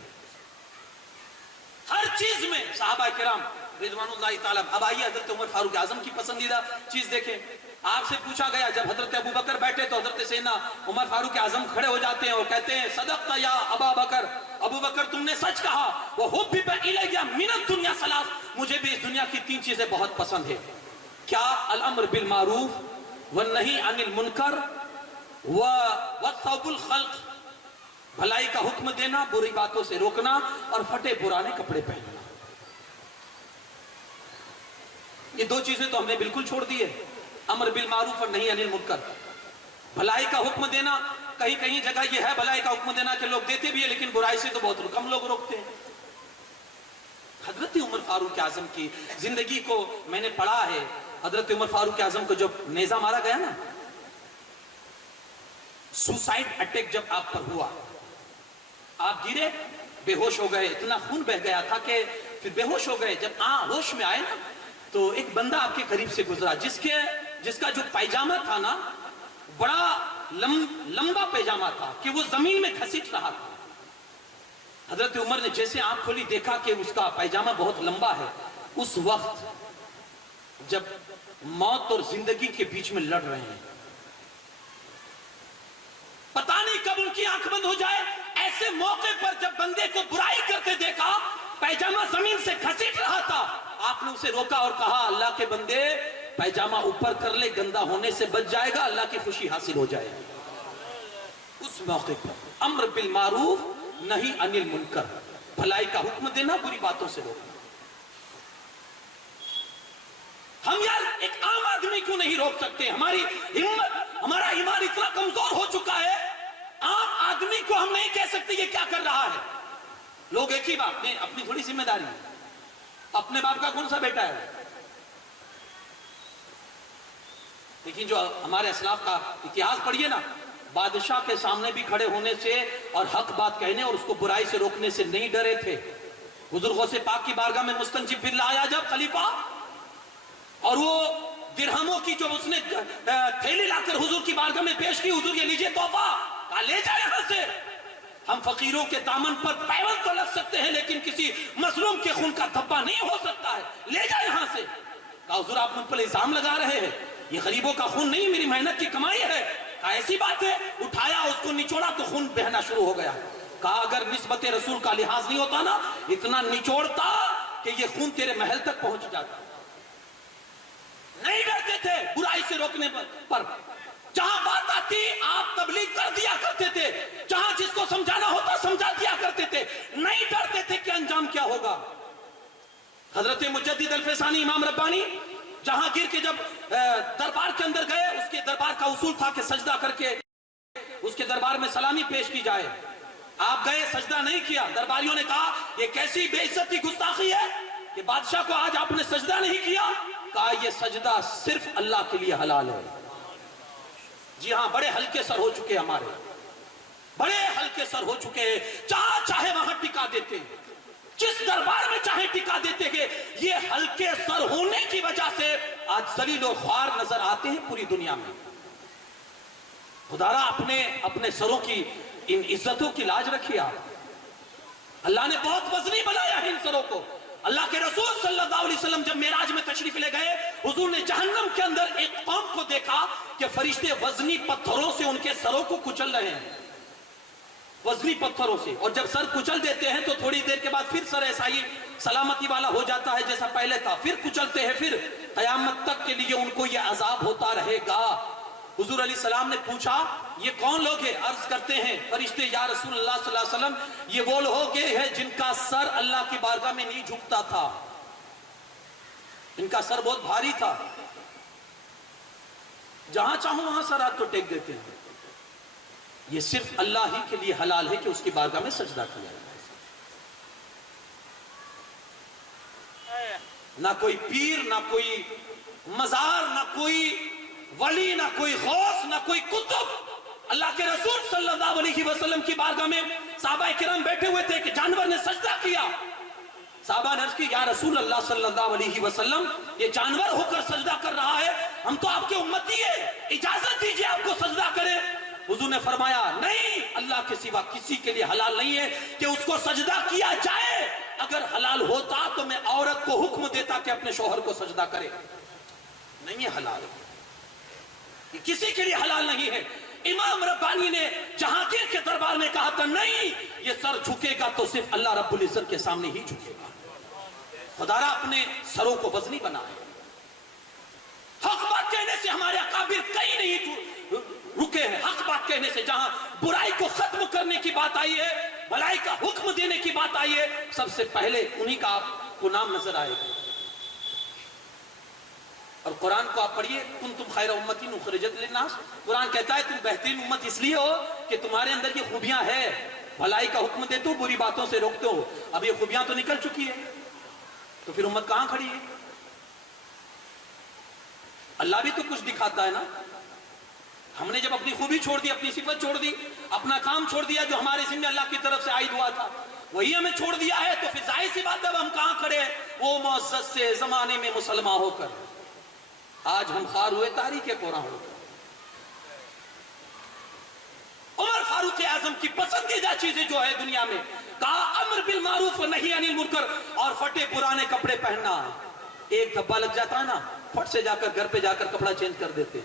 ہر چیز میں صحابہ کرام رضوان اللہ تعالیٰ۔ اب آئیے حضرت عمر فاروق اعظم کی پسندیدہ چیز دیکھیں۔ آپ سے پوچھا گیا، جب حضرت ابو بکر بیٹھے تو حضرت سیدنا عمر فاروق اعظم کھڑے ہو جاتے ہیں اور کہتے ہیں صدقت یا ابا بکر، ابو بکر تم نے سچ کہا، وحبب الی من الدنیا ثلاث، مجھے بھی اس دنیا کی 3 چیزیں بہت پسند ہے۔ کیا؟ الامر بالمعروف والنہی عن المنکر وثوب الخلق، بھلائی کا حکم دینا، بری باتوں سے روکنا، اور پھٹے پرانے کپڑے پہننا۔ یہ 2 چیزیں تو ہم نے بالکل چھوڑ دی ہے، امر بالمعروف اور نہی عن المنکر۔ بھلائی کا حکم دینا، کہیں کہیں جگہ یہ ہے بھلائی کا حکم دینا کہ لوگ دیتے بھی ہیں لیکن برائی سے تو بہت کم لوگ روکتے ہیں۔ حضرت عمر فاروق اعظم کی زندگی کو میں نے پڑھا ہے۔ حضرت عمر فاروق اعظم کو جب نیزہ مارا گیا نا، سوسائڈ اٹیک جب آپ پر ہوا، آپ گرے، بے ہوش ہو گئے، اتنا خون بہ گیا تھا کہ پھر بے ہوش ہو گئے۔ جب ہوش میں آئے نا تو ایک بندہ آپ کے قریب سے گزرا جس کا جو پائجامہ تھا نا، بڑا لمبا پائجامہ تھا کہ وہ زمین میں گھسیٹ رہا تھا۔ حضرت عمر نے جیسے آنکھ کھولی دیکھا کہ اس کا پائجامہ بہت لمبا ہے۔ اس وقت جب موت اور زندگی کے بیچ میں لڑ رہے ہیں، پتہ نہیں کب ان کی آنکھ بند ہو جائے، ایسے موقع پر جب بندے کو برائی کرتے دیکھا، پائجامہ زمین سے گھسیٹ رہا تھا، آپ نے اسے روکا اور کہا اللہ کے بندے پائجامہ اوپر کر لے، گندا ہونے سے بچ جائے گا، اللہ کی خوشی حاصل ہو جائے گی۔ اس موقع پر امر بالمعروف نہی عن المنکر، بھلائی کا حکم دینا، بری باتوں سے روکنا۔ ہم یار ایک عام آدمی کیوں نہیں روک سکتے؟ ہماری ہمت، ہمارا ایمان اتنا کمزور ہو چکا ہے، عام آدمی کو ہم نہیں کہہ سکتے یہ کیا کر رہا ہے۔ لوگ ایک ہی بات نے اپنی تھوڑی ذمہ داری، اپنے باپ کا کون سا بیٹا ہے؟ لیکن جو ہمارے اسلاف کا اتہاس پڑھیے نا، بادشاہ کے سامنے بھی کھڑے ہونے سے اور حق بات کہنے اور اس کو برائی سے روکنے سے نہیں ڈرے تھے۔ حضور غوث پاک کی بارگاہ میں مستنجب باللہ آیا جب خلیفہ، اور وہ درہموں کی جو اس نے تھیلی لا کر حضور کی بارگاہ میں پیش کی، حضور یہ لیجئے تحفہ، کہا لے جائے یہاں سے۔ ہم فقیروں کے دامن پر پیوند تو لگ سکتے ہیں لیکن کسی مظلوم کے خون کا دھبا نہیں ہو سکتا ہے، لے جائے یہاں سے۔ کہا حضور آپ مجھ پر الزام لگا رہے ہیں، یہ غریبوں کا خون نہیں، میری محنت کی کمائی ہے۔ کہا ایسی بات ہے، اٹھایا اس کو نچوڑا تو خون بہنا شروع ہو گیا۔ کہا اگر نسبت رسول کا لحاظ نہیں ہوتا نا، اتنا نچوڑتا کہ یہ خون تیرے محل تک پہنچ جاتا۔ نہیں ڈرتے تھے برائی سے روکنے پر، جہاں بات آتی آپ تبلیغ کر دیا کرتے تھے، جہاں جس کو سمجھانا ہوتا سمجھا دیا کرتے تھے، نہیں ڈرتے تھے کہ انجام کیا ہوگا۔ حضرت مجدد الفسانی امام ربانی جہاں گر کے جب دربار کے اندر گئے، اس کے دربار کا اصول تھا کہ سجدہ کر کے اس کے دربار میں سلامی پیش کی جائے۔ آپ گئے، سجدہ نہیں کیا۔ درباریوں نے کہا یہ کیسی بے عزتی گستاخی ہے کہ بادشاہ کو آج آپ نے سجدہ نہیں کیا۔ کہا یہ سجدہ صرف اللہ کے لیے حلال ہے۔ جی ہاں، بڑے ہلکے سر ہو چکے ہمارے، بڑے ہلکے سر ہو چکے ہیں، جہاں چاہے وہاں ٹکا دیتے ہیں، جس دربار میں چاہے ٹکا دیتے ہیں۔ یہ ہلکے سر ہونے کی وجہ سے آج ذلیل و خوار نظر آتے ہیں پوری دنیا میں۔ خدارا اپنے سروں کی ان عزتوں کی لاج رکھیے آپ۔ اللہ نے بہت وزنی بنایا ہے ان سروں کو۔ اللہ کے رسول صلی اللہ علیہ وسلم جب معراج میں تشریف لے گئے، حضور نے جہنم کے اندر ایک قوم کو دیکھا کہ فرشتے وزنی پتھروں سے ان کے سروں کو کچل رہے ہیں، وزنی پتھروں سے۔ اور جب سر کچل دیتے ہیں تو تھوڑی دیر کے بعد پھر سر ایسا ہی سلامتی والا ہو جاتا ہے جیسا پہلے تھا، پھر کچلتے ہیں، پھر قیامت تک کے لیے ان کو یہ عذاب ہوتا رہے گا۔ حضور علیہ السلام نے پوچھا یہ کون لوگ ہیں؟ عرض کرتے ہیں فرشتے یا رسول اللہ صلی اللہ علیہ وسلم یہ وہ لوگ ہیں جن کا سر اللہ کی بارگاہ میں نہیں جھکتا تھا، ان کا سر بہت بھاری تھا، جہاں چاہوں وہاں سر آپ تو ٹیک دیتے ہیں۔ یہ صرف اللہ ہی کے لیے حلال ہے کہ اس کی بارگاہ میں سجدہ کیا جائے۔ نہ کوئی پیر، نہ کوئی مزار نہ کوئی ولی نہ کوئی غوث نہ کوئی کتب. اللہ کے رسول صلی اللہ علیہ وسلم کی بارگاہ میں صحابہ کرام بیٹھے ہوئے تھے کہ جانور نے سجدہ کیا. صحابہ نے عرض کی یا رسول اللہ صلی اللہ علیہ وسلم یہ جانور ہو کر سجدہ کر رہا ہے, ہم تو آپ کے امتی ہیں, اجازت دیجئے آپ کو سجدہ کرے. حضور نے فرمایا نہیں, اللہ کے سوا کسی کے لیے حلال نہیں ہے کہ اس کو سجدہ کیا جائے. اگر حلال ہوتا تو میں عورت کو حکم دیتا کہ اپنے شوہر کو سجدہ کرے. نہیں ہے حلال, یہ کسی کے لیے حلال نہیں ہے. امام ربانی نے جہانگیر کے دربار میں کہا تھا نہیں, یہ سر جھکے گا تو صرف اللہ رب العزت کے سامنے ہی جھکے گا. خدا را اپنے سروں کو وزنی بنائے. حق بات کہنے سے ہمارے اکابر کئی نہیں رکے ہیں. حق بات کہنے سے جہاں برائی کو ختم کرنے کی بات آئی ہے, بھلائی کا حکم دینے کی بات آئی ہے, سب سے پہلے انہی کا آپ کو نام نظر آئے گا. اور قرآن کو آپ پڑھیے, کنتم خیر امۃ اخرجت للناس. قرآن کہتا ہے تم بہترین امت اس لیے ہو کہ تمہارے اندر یہ خوبیاں ہیں, بھلائی کا حکم دیتے ہو, بری باتوں سے روکتے ہو. اب یہ خوبیاں تو نکل چکی ہے, تو پھر امت کہاں کھڑی ہے؟ اللہ بھی تو کچھ دکھاتا ہے نا. ہم نے جب اپنی خوبی چھوڑ دی, اپنی صفت چھوڑ دی, اپنا کام چھوڑ دیا جو ہمارے ذمہ اللہ کی طرف سے عائد ہوا تھا, وہی ہمیں چھوڑ دیا ہے, تو پھر ظاہر سی بات ہے اب ہم کہاں کھڑے ہیں وہ معزز سے زمانے میں مسلمان ہو کر. آج ہم خار ہوئے تاریخ قرآن ہو کر. عمر فاروق اعظم کی پسندیدہ چیزیں جو ہے دنیا میں, کہا امر بالمعروف و نہی عن المنکر, اور پھٹے پرانے کپڑے پہننا. ایک دھبا لگ جاتا ہے نا, پھٹ سے جا کر گھر پہ جا کر کپڑا چینج کر دیتے.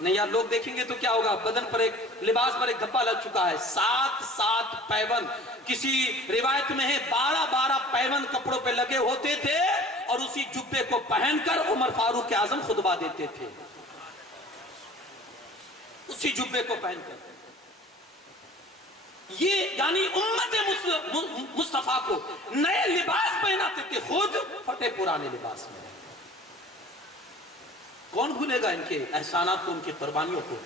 نہیں یار, لوگ دیکھیں گے تو کیا ہوگا, بدن پر ایک لباس پر ایک دھبا لگ چکا ہے. 7 پیون, کسی روایت میں ہے 12 پیون کپڑوں پہ لگے ہوتے تھے, اور اسی جبے کو پہن کر عمر فاروق اعظم خطبہ دیتے تھے. اسی جبے کو پہن کر. یہ یعنی امت مصطفیٰ کو نئے لباس پہناتے تھے, خود پھٹے پرانے لباس میں. کون بھولے گا ان کے احسانات کو, ان کی قربانیوں کو.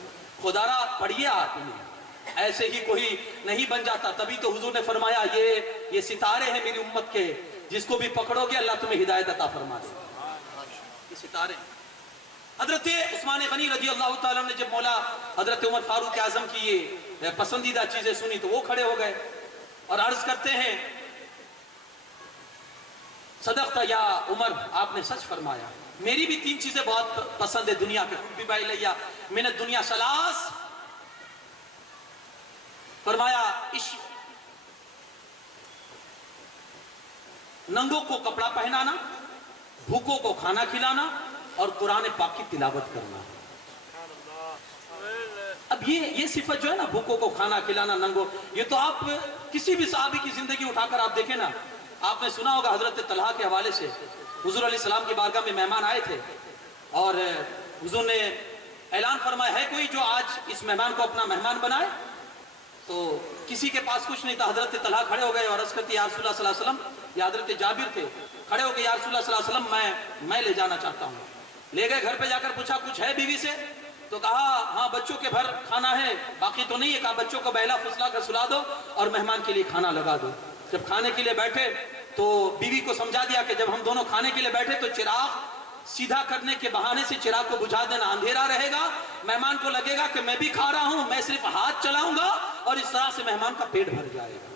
خدا را پڑھیے آپ انہیں, ایسے ہی کوئی نہیں بن جاتا. تبھی تو حضور نے فرمایا یہ ستارے ہیں میری امت کے, جس کو بھی پکڑو گے اللہ تمہیں ہدایت عطا فرما دے. یہ ستارے. حضرت عثمان غنی رضی اللہ تعالیٰ نے جب مولا حضرت عمر فاروق اعظم کی یہ پسندیدہ چیزیں سنی تو وہ کھڑے ہو گئے اور عرض کرتے ہیں صدقت یا عمر, آپ نے سچ فرمایا, میری بھی 3 چیزیں بہت پسند ہے دنیا کے. حب الیہ من الدنیا ثلاث, فرمایا عشق, ننگوں کو کپڑا پہنانا, بھوکوں کو کھانا کھلانا, اور قرآن پاک کی تلاوت کرنا. اب یہ صفت جو ہے نا, بھوکوں کو کھانا کھلانا, ننگوں, یہ تو آپ کسی بھی صحابی کی زندگی اٹھا کر آپ دیکھیں نا. آپ نے سنا ہوگا حضرت طلحہ کے حوالے سے, حضور علیہ السلام کی بارگاہ میں مہمان آئے تھے, اور حضور نے اعلان فرمایا ہے کوئی جو آج اس مہمان کو اپنا مہمان بنائے. تو کسی کے پاس کچھ نہیں تھا. حضرت طلحہ کھڑے ہو گئے اور عرض کرتے یا رسول اللہ صلی اللہ علیہ وسلم, یا حضرت جابر تھے, کھڑے ہو گئے یا رسول اللہ صلی اللہ علیہ وسلم میں لے جانا چاہتا ہوں. لے گئے, گھر پہ جا کر پوچھا کچھ ہے بیوی سے, تو کہا ہاں بچوں کے بھر کھانا ہے, باقی تو نہیں ہے. کہا بچوں کو بہلا پھسلا کر سلا دو اور مہمان کے لیے کھانا لگا دو. جب کھانے کے لیے بیٹھے تو بیوی کو سمجھا دیا کہ جب ہم دونوں کھانے کے لیے بیٹھے تو چراغ سیدھا کرنے کے بہانے سے چراغ کو بجھا دینا, اندھیرا رہے گا, مہمان کو لگے گا کہ میں بھی کھا رہا ہوں, میں صرف ہاتھ چلاؤں گا, اور اس طرح سے مہمان کا پیٹ بھر جائے گا.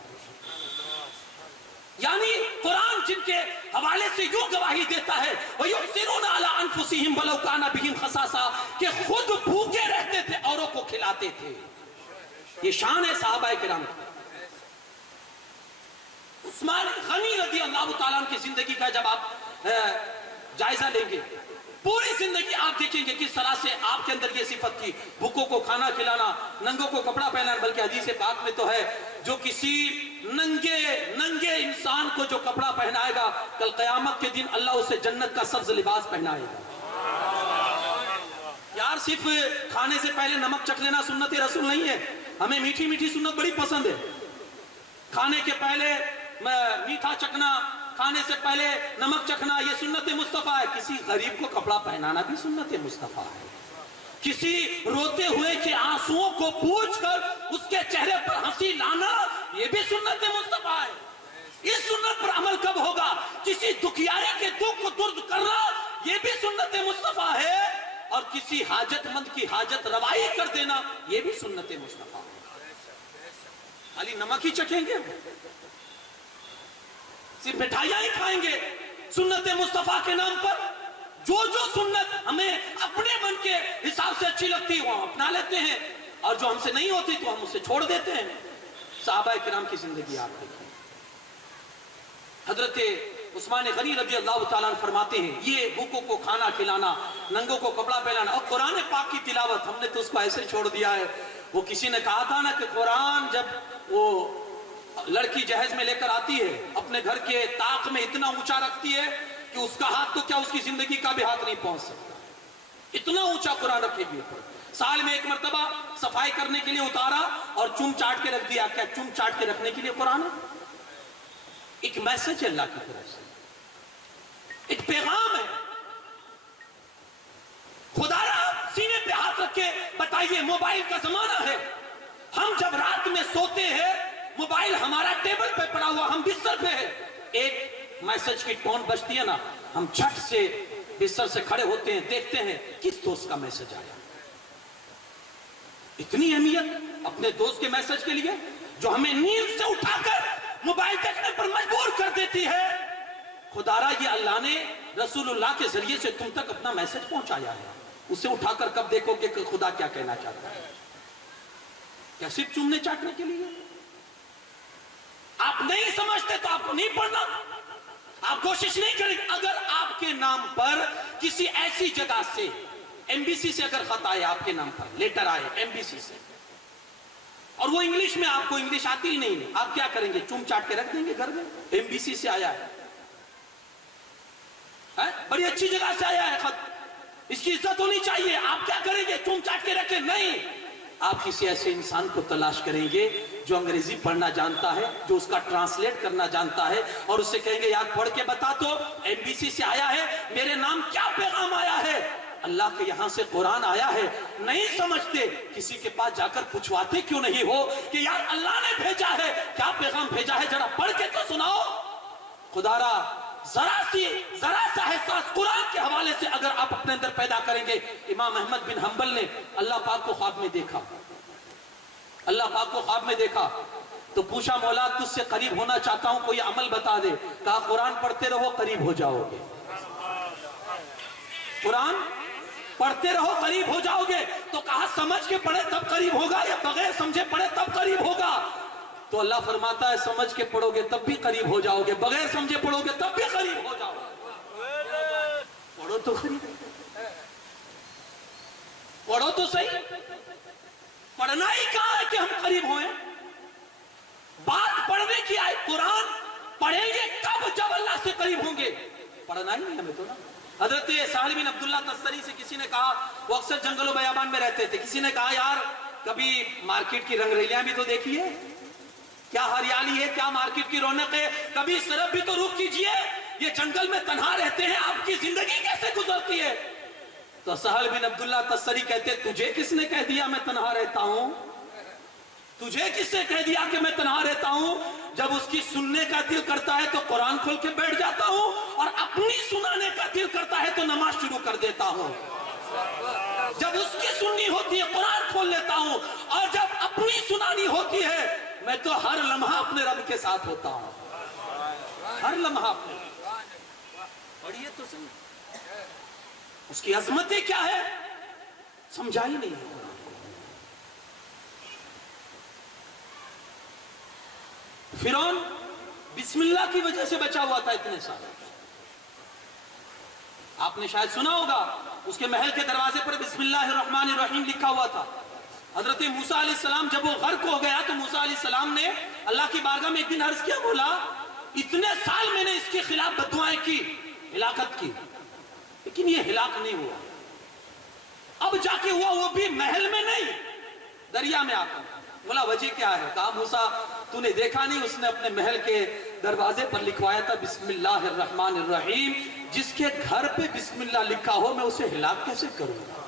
یعنی قرآن جن کے حوالے سے یوں گواہی دیتا ہے وَيُؤْثِرُونَ عَلَىٰ أَنفُسِهِمْ وَلَوْ كَانَ بِهِمْ خَصَاصَةٌ, کہ خود بھوکے رہتے تھے, اوروں کو کھلاتے تھے. یہ شان ہے صحابہ کرام. عثمان غنی رضی اللہ تعالیٰ عنہ کی زندگی کا جب آپ جائزہ لیں گے, پوری زندگی آپ دیکھیں گے کس طرح سے آپ کے اندر یہ صفت تھی, بھوکوں کو کھانا کھلانا, ننگوں کو کپڑا پہنانا. بلکہ حدیث پاک میں تو ہے جو کسی ننگے انسان کو جو کپڑا پہنائے گا, کل قیامت کے دن اللہ اسے جنت کا سبز لباس پہنائے گا. یار صرف کھانے سے پہلے نمک چکھ لینا سنت رسول نہیں ہے. ہمیں میٹھی میٹھی سنت بڑی پسند ہے. کھانے کے پہلے میٹھا چکھنا, کھانے سے پہلے نمک چکھنا, یہ سنت مصطفیٰ ہے. کسی غریب کو کپڑا پہنانا بھی سنت مصطفیٰ ہے. کسی روتے ہوئے کے آنسوؤں کو پوچھ کر اس کے چہرے پر ہنسی لانا, یہ بھی سنت مصطفیٰ ہے. اس سنت پر عمل کب ہوگا؟ کسی دکھیارے کے دکھ کو درد کرنا, یہ بھی سنت مصطفیٰ کسی حاجت مند کی حاجت روائی کر دینا، یہ بھی سنت مصطفیٰ۔ خالی نمک ہی چکھیں گے، صرف مٹھائیاں ہی کھائیں گے سنت مصطفیٰ کے نام پر؟ جو سنت ہمیں اپنے من کے حساب سے اچھی لگتی ہے وہ ہم اپنا لیتے ہیں، اور جو ہم سے نہیں ہوتی تو ہم اسے چھوڑ دیتے ہیں۔ صحابہ کرام کی زندگی آپ دیکھیں۔ حضرت عثمان غنی رضی اللہ تعالیٰ عنہ فرماتے ہیں، یہ بھوکوں کو کھانا کھلانا، ننگوں کو کپڑا پہنانا اور قرآن پاک کی تلاوت، ہم نے تو اس کو ایسے چھوڑ دیا ہے۔ وہ کسی نے کہا تھا نا کہ قرآن جب وہ لڑکی جہیز میں لے کر آتی ہے، اپنے گھر کے طاق میں اتنا اونچا رکھتی ہے کہ اس کا ہاتھ تو کیا اس کی زندگی کا بھی ہاتھ نہیں پہنچ سکتا، اتنا اونچا قرآن رکھے گی اوپر۔ سال میں ایک مرتبہ صفائی کرنے کے لیے اتارا اور چوم چاٹ کے رکھ دیا۔ کیا چوم چاٹ کے رکھنے کے لیے قرآن ہے؟ ایک میسج ہے اللہ کی طرف سے، ایک پیغام ہے۔ خدا را سینے پہ ہاتھ رکھ کے بتائیے، موبائل کا زمانہ ہے، ہم جب رات میں سوتے ہیں موبائل ہمارا ٹیبل پہ پڑا ہوا، ہم بستر پہ ہے، ایک میسج کی ٹون بجتی ہے نا، ہم جھٹ سے بستر سے کھڑے ہوتے ہیں، دیکھتے ہیں کس دوست کا میسج آیا۔ اتنی اہمیت اپنے دوست کے میسج کے لیے جو ہمیں نیند سے اٹھا کر موبائل دیکھنے پر مجبور کر دیتی ہے۔ خدا را یہ اللہ نے رسول اللہ کے ذریعے سے تم تک اپنا میسج پہنچایا ہے، اسے اٹھا کر کب دیکھو کہ خدا کیا کہنا چاہتا ہے؟ کیا صرف چومنے چاٹنے کے لیے؟ آپ نہیں سمجھتے تو آپ کو نہیں پڑھنا، آپ کوشش نہیں کریں۔ اگر آپ کے نام پر کسی ایسی جگہ سے، ایمبیسی سے اگر خط آئے، آپ کے نام پر لیٹر آئے ایمبیسی سے، اور وہ انگلش میں، آپ کو انگلش آتی ہی نہیں، آپ کیا کریں گے؟ چوم چاٹ کے رکھ دیں گے گھر میں؟ ایمبیسی سے آیا ہے، بڑی اچھی جگہ سے آیا ہے خط، اس کی عزت ہونی چاہیے، آپ کیا کریں گے؟ چوم چاٹ کے رکھیں؟ نہیں، آپ کسی ایسے انسان کو تلاش کریں گے جو انگریزی پڑھنا جانتا ہے، جو اس کا ٹرانسلیٹ کرنا جانتا ہے، اور اس سے کہیں گے یار پڑھ کے بتا تو، ایمبیسی سے آیا ہے، میرے نام کیا پیغام آیا ہے؟ اللہ کے یہاں سے قرآن آیا ہے، نہیں سمجھتے، کسی کے پاس جا کر پوچھواتے کیوں نہیں ہو کہ یار اللہ نے بھیجا ہے، کیا پیغام بھیجا ہے، ذرا پڑھ کے تو سناؤ۔ خدا را ذرا سا احساس قرآن کے حوالے سے اگر آپ اپنے اندر پیدا کریں گے۔ امام احمد بن حنبل نے اللہ پاک کو خواب میں دیکھا، اللہ پاک کو خواب میں دیکھا تو پوچھا مولا تجھ سے قریب ہونا چاہتا ہوں، کوئی عمل بتا دے۔ کہا قرآن پڑھتے رہو قریب ہو جاؤ گے، قرآن پڑھتے رہو قریب ہو جاؤ گے۔ تو کہا سمجھ کے پڑھے تب قریب ہوگا یا بغیر سمجھے پڑھے تب قریب ہوگا؟ تو اللہ فرماتا ہے سمجھ کے پڑھو گے تب بھی قریب ہو جاؤ گے، بغیر سمجھے پڑھو گے تب بھی قریب ہو جاؤ گے۔ پڑھو تو قریب، پڑھو تو صحیح، پڑھنا ہی کہاں ہے کہ ہم قریب ہوئیں؟ بات پڑھنے کی آئے، قرآن پڑھیں گے کب؟ جب اللہ سے قریب ہوں گے، پڑھنا ہی نہیں ہمیں تو نا۔ حضرت سہل بن عبداللہ تستری سے کسی نے کہا، وہ اکثر جنگل و بیابان میں رہتے تھے، کسی نے کہا یار کبھی مارکیٹ کی رنگ ریلیاں بھی تو دیکھیے، کیا ہریالی ہے، کیا مارکیٹ کی رونق ہے، کبھی اس طرف بھی تو رخ کیجئے، یہ جنگل میں تنہا رہتے ہیں، آپ کی زندگی کیسے گزرتی ہے؟ تو سہل بن عبداللہ تستری کہتے تجھے کس نے کہہ دیا میں تنہا رہتا ہوں؟ تجھے کس نے کہہ دیا کہ میں تنہا رہتا ہوں؟ جب اس کی سننے کا دل کرتا ہے تو قرآن کھول کے بیٹھ جاتا ہوں، اور اپنی سنانے کا دل کرتا ہے تو نماز شروع کر دیتا ہوں۔ جب اس کی سننی ہوتی ہے قرآن کھول لیتا ہوں، اور جب اپنی سنانی ہوتی ہے میں تو ہر لمحہ اپنے رب کے ساتھ ہوتا ہوں، ہر لمحہ اپنے۔ پڑھیے تو صحیح، اس کی عظمتیں کیا ہے سمجھا ہی نہیں ہے۔ فرعون بسم اللہ کی وجہ سے بچا ہوا تھا اتنے سال، آپ نے شاید سنا ہوگا اس کے محل کے دروازے پر بسم اللہ الرحمن الرحیم لکھا ہوا تھا۔ حضرت موسیٰ علیہ السلام جب وہ غرق ہو گیا تو موسیٰ علیہ السلام نے اللہ کی بارگاہ میں ایک دن عرض کیا، بولا اتنے سال میں نے اس کے خلاف بددعائیں کی، ہلاکت کی، لیکن یہ ہلاک نہیں ہوا۔ اب جا کے ہوا وہ بھی محل میں نہیں، دریا میں آ کر۔ بولا وجہ کیا ہے؟ کہا موسیٰ تو نے دیکھا نہیں اس نے اپنے محل کے دروازے پر لکھوایا تھا بسم اللہ الرحمن الرحیم، جس کے گھر پہ بسم اللہ لکھا ہو میں اسے ہلاک کیسے کروں گا؟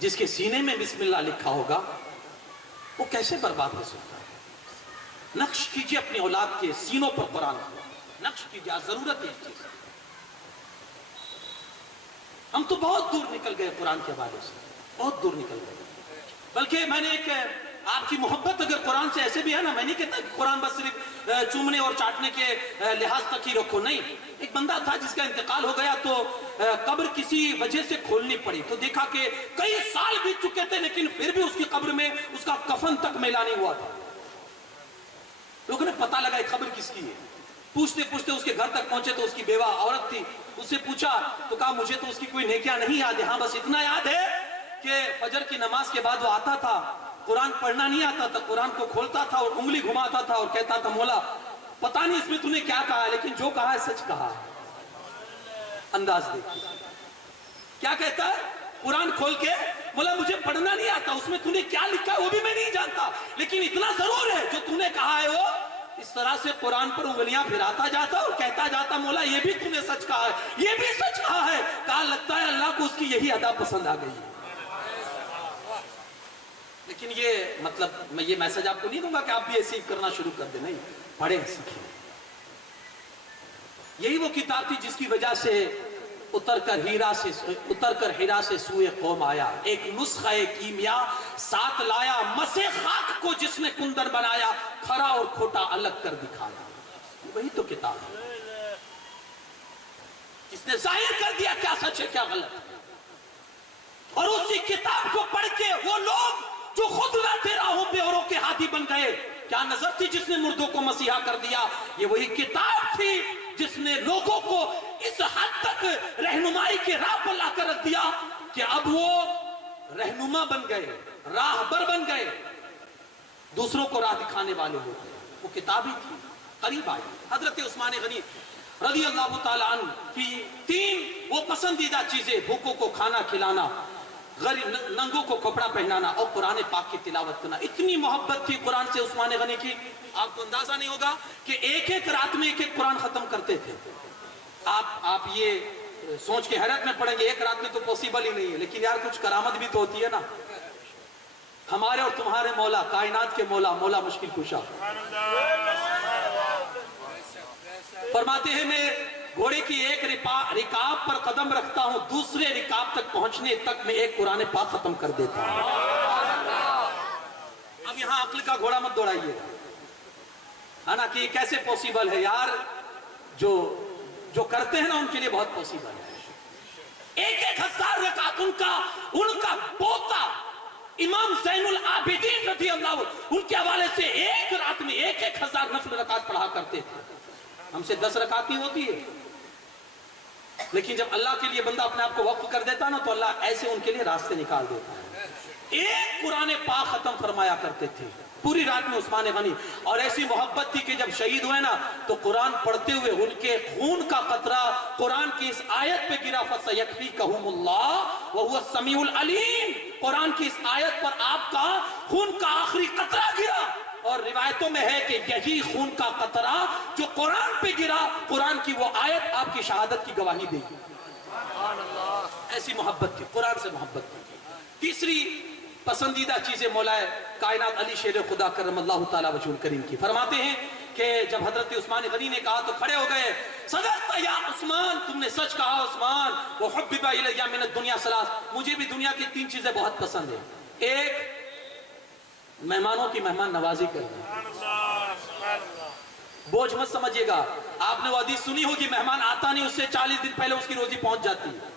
جس کے سینے میں بسم اللہ لکھا ہوگا وہ کیسے برباد ہو سکتا ہے؟ نقش کیجئے اپنی اولاد کے سینوں پر قرآن کو، نقش کیجئے، ضرورت ہے اس چیز۔ ہم تو بہت دور نکل گئے قرآن کے حوالے سے، بہت دور نکل گئے. بلکہ میں نے ایک آپ کی محبت اگر قرآن سے ایسے بھی ہے نا، میں نہیں کہتا کہ قرآن بس صرف چومنے اور چاٹنے کے لحاظ تک ہی رکھو، نہیں. ایک بندہ تھا جس کا انتقال ہو گیا تو قبر کسی وجہ سے کھولنی پڑی، تو دیکھا کہ کئی سال بیت چکے تھے لیکن پھر بھی اس کی قبر میں اس کا کفن تک میلا نہیں ہوا تھا. لوگوں نے پتہ لگا یہ قبر کس کی ہے. پوچھتے پوچھتے اس کے گھر تک پہنچے تو اس کی بیوہ عورت تھی. اس سے پوچھا تو کہا مجھے تو اس کی کوئی نیکیاں نہیں یاد ہے، ہاں بس اتنا یاد ہے کہ فجر کی نماز کے بعد وہ آتا تھا، قرآن پڑھنا نہیں آتا تھا، قرآن کو کھولتا تھا اور انگلی گھماتا تھا اور کہتا تھا مولا پتہ نہیں اس میں تو نے کیا کہا ہے لیکن جو کہا ہے سچ کہا ہے. انداز دیکھیے کیا کہتا ہے، قرآن کھول کے مولا مجھے پڑھنا نہیں آتا، اس میں تو نے کیا لکھا ہے وہ بھی میں نہیں جانتا، لیکن اتنا ضرور ہے جو تو نے کہا ہے وہ. اس طرح سے قرآن پر انگلیاں پھراتا جاتا اور کہتا جاتا مولا یہ بھی تو نے سچ کہا ہے، یہ بھی سچ کہا ہے. کہا لگتا ہے اللہ کو اس کی یہی ادا پسند آ گئی ہے. لیکن یہ مطلب میں یہ میسج آپ کو نہیں دوں گا کہ آپ بھی ایسے ہی کرنا شروع کر دیں، نہیں، پڑھیں سیکھیں. یہی وہ کتاب تھی جس کی وجہ سے اتر کر ہیرا سے سوئے قوم آیا، ایک نسخہ کیمیا ساتھ لایا، مسے خاک کو جس نے کندر بنایا، کھرا اور کھوٹا الگ کر دکھایا. وہی تو کتاب ہے جس نے ظاہر کر دیا کیا سچ ہے کیا غلط ہے. اور اسی کتاب کو پڑھ کے وہ لوگ جو خود رہتے راہوں پہ اوروں کے ہاتھی بن گئے. کیا نظر تھی جس نے مردوں کو مسیحا کر دیا؟ یہ وہی کتاب تھی جس نے لوگوں کو اس حد تک رہنمائی کے راہ پر لا کر رکھ دیا کہ اب وہ رہنما بن گئے، راہبر بن گئے، دوسروں کو راہ دکھانے والے ہو گئے. وہ کتاب ہی تھی. قریب آئی حضرت عثمان غنی رضی اللہ تعالیٰ عنہ کی 3 وہ پسندیدہ چیزیں: بھوکوں کو کھانا کھلانا، ننگوں کو کپڑا پہنانا اور قرآن پاک کی تلاوت کرنا. اتنی محبت تھی قرآن سے عثمان غنی کی، آپ کو اندازہ نہیں ہوگا کہ ایک رات میں ایک قرآن ختم کرتے تھے. آپ یہ سوچ کے حیرت میں پڑیں گے ایک رات میں تو پوسیبل ہی نہیں ہے، لیکن یار کچھ کرامت بھی تو ہوتی ہے نا. ہمارے اور تمہارے مولا، کائنات کے مولا، مولا مشکل کشا فرماتے ہیں میں گھوڑے کی ایک رکاب پر قدم رکھتا ہوں، دوسرے رکاب تک پہنچنے تک میں ایک قرآن پاک ختم کر دیتا ہوں. اب یہاں عقل کا گھوڑا مت دوڑائیے ہے نا کہ یہ کیسے پوسیبل ہے. یار جو کرتے ہیں نا ان کے لیے بہت پوسیبل ہے. 1000 رکعت ان کا پوتا امام زین العابدین رضی اللہ عنہ ان کے حوالے سے ایک رات میں 1000 نفل رکعت پڑھا کرتے تھے. ہم سے 10 رکعت نہیں ہوتی ہے، لیکن جب اللہ کے لیے بندہ اپنے آپ کو وقف کر دیتا نا تو اللہ ایسے ان کے لیے راستے نکال دیتا ہے. ایک قرآن پاک ختم فرمایا کرتے تھے پوری رات میں عثمان غنی. اور ایسی محبت تھی کہ جب شہید ہوئے نا تو قرآن پڑھتے ہوئے ان کے خون کا قطرہ قرآن کی اس آیت پہ گرا، فَسَيَكْفِيكَهُمُ اللَّهُ وَهُوَ السَّمِيعُ الْعَلِيمُ. قرآن کی اس آیت پر آپ کا خون کا آخری قطرہ گرا. اور روایتوں میں ہے کہ یہی خون کا قطرہ جو قرآن پہ گرا، قرآن کی وہ آیت آپ کی شہادت کی گواہی دے گی. ایسی محبت تھی، قرآن سے محبت تھی. تیسری پسندیدہ چیزیں مولا کائنات علی شیر خدا کرم اللہ تعالیٰ وجہ کریم کی. فرماتے ہیں کہ جب حضرت عثمان غنی نے کہا تو کھڑے ہو گئے. صدقت یا عثمان، تم نے سچ کہا عثمان. وحبب الی من الدنیا ثلاث، مجھے بھی دنیا کی 3 چیزیں بہت پسند ہیں. ایک، مہمانوں کی مہمان نوازی کرنا. بوجھ مت سمجھیے گا. آپ نے وہ حدیث سنی ہوگی مہمان آتا نہیں اس سے 40 دن پہلے اس کی روزی پہنچ جاتی ہے.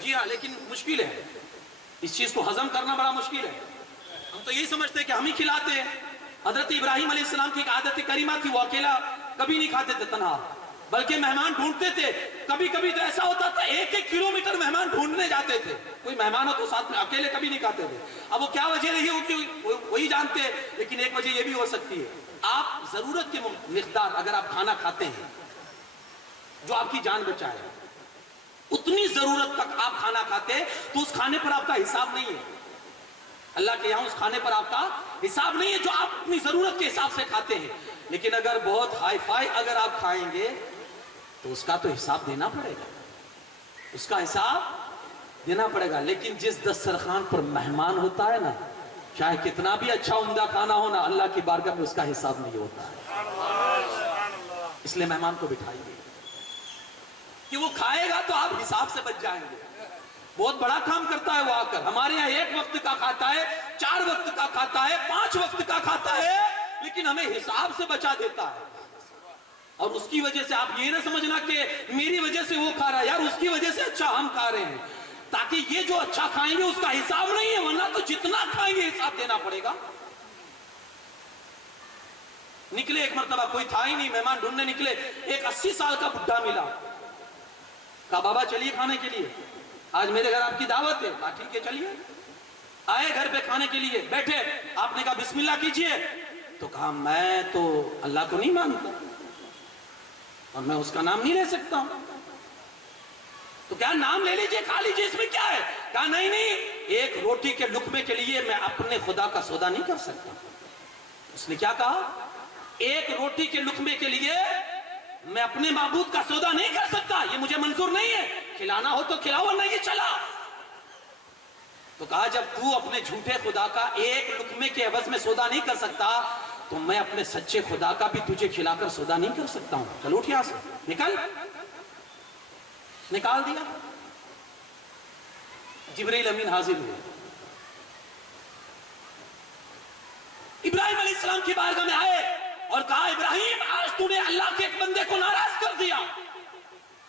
جی ہاں، لیکن مشکل ہے اس چیز کو ہضم کرنا، بڑا مشکل ہے. ہم تو یہی سمجھتے ہیں کہ ہم ہی کھلاتے ہیں. حضرت ابراہیم علیہ السلام کی ایک عادت کریمہ تھی، وہ اکیلا کبھی نہیں کھاتے تھے تنہا، بلکہ مہمان ڈھونڈتے تھے. کبھی کبھی تو ایسا ہوتا تھا 1-1 کلومیٹر مہمان ڈھونڈنے جاتے تھے. کوئی مہمان ہو تو ساتھ میں، اکیلے کبھی نہیں کھاتے تھے. اب وہ کیا وجہ رہی ہوگی وہی جانتے ہیں، لیکن ایک وجہ یہ بھی ہو سکتی ہے آپ ضرورت کے مقدار اگر آپ کھانا کھاتے ہیں جو آپ کی جان بچائے، اتنی ضرورت تک آپ کھانا کھاتے تو اس کھانے پر آپ کا حساب نہیں ہے. اللہ کے یہاں اس کھانے پر آپ کا حساب نہیں ہے جو آپ اپنی ضرورت کے حساب سے کھاتے ہیں. لیکن اگر بہت ہائی فائی اگر آپ کھائیں گے تو اس کا تو حساب دینا پڑے گا، اس کا حساب دینا پڑے گا. لیکن جس دسترخوان پر مہمان ہوتا ہے نا، چاہے کتنا بھی اچھا عمدہ کھانا ہو نا، اللہ کی بارگاہ میں اس کا حساب نہیں ہوتا ہے. اس لیے مہمان کو بٹھائیے. کہ وہ کھائے گا تو آپ حساب سے بچ جائیں گے. بہت بڑا کام کرتا ہے وہ آ کر. ہمارے یہاں 1 وقت کا کھاتا ہے, 4 وقت کا کھاتا ہے, 5 وقت کا کھاتا ہے, لیکن ہمیں حساب سے بچا دیتا ہے. اور اس کی وجہ سے آپ یہ نہ سمجھنا کہ میری وجہ سے وہ کھا رہا ہے, یار اس کی وجہ سے اچھا ہم کھا رہے ہیں, تاکہ یہ جو اچھا کھائیں گے اس کا حساب نہیں ہے, ورنہ تو جتنا کھائیں گے حساب دینا پڑے گا. نکلے ایک مرتبہ, کوئی تھا ہی نہیں, مہمان ڈھونڈنے نکلے, ایک 80 سال کا بڈھا ملا. کہا بابا چلیے کھانے کے لیے, آج میرے گھر آپ کی دعوت ہے. کہا ٹھیک ہے چلیے. آئے گھر پہ کھانے کے لیے, بیٹھے, آپ نے کہا بسم اللہ کیجئے. تو کہا میں تو اللہ کو نہیں مانتا اور میں اس کا نام نہیں لے سکتا ہوں. تو کیا نام لے لیجئے, کھا لیجئے, اس میں کیا ہے. کہا نہیں نہیں, ایک روٹی کے لقمے کے لیے میں اپنے خدا کا سودا نہیں کر سکتا. اس نے کیا کہا, ایک روٹی کے لقمے کے لیے میں اپنے معبود کا سودا نہیں کر سکتا, یہ مجھے منظور نہیں ہے. کھلانا ہو تو کھلاؤ, ورنہ یہ چلا. تو کہا جب تو اپنے جھوٹے خدا کا ایک لقمے کے عوض میں سودا نہیں کر سکتا, تو میں اپنے سچے خدا کا بھی تجھے کھلا کر سودا نہیں کر سکتا ہوں. چلو اٹھ یہاں سے, نکال دیا. جبرائیل امین حاضر ہوئے, ابراہیم علیہ السلام کی بارگاہ میں آئے اور کہا ابراہیم آج تو نے اللہ کے ایک بندے کو ناراض کر دیا.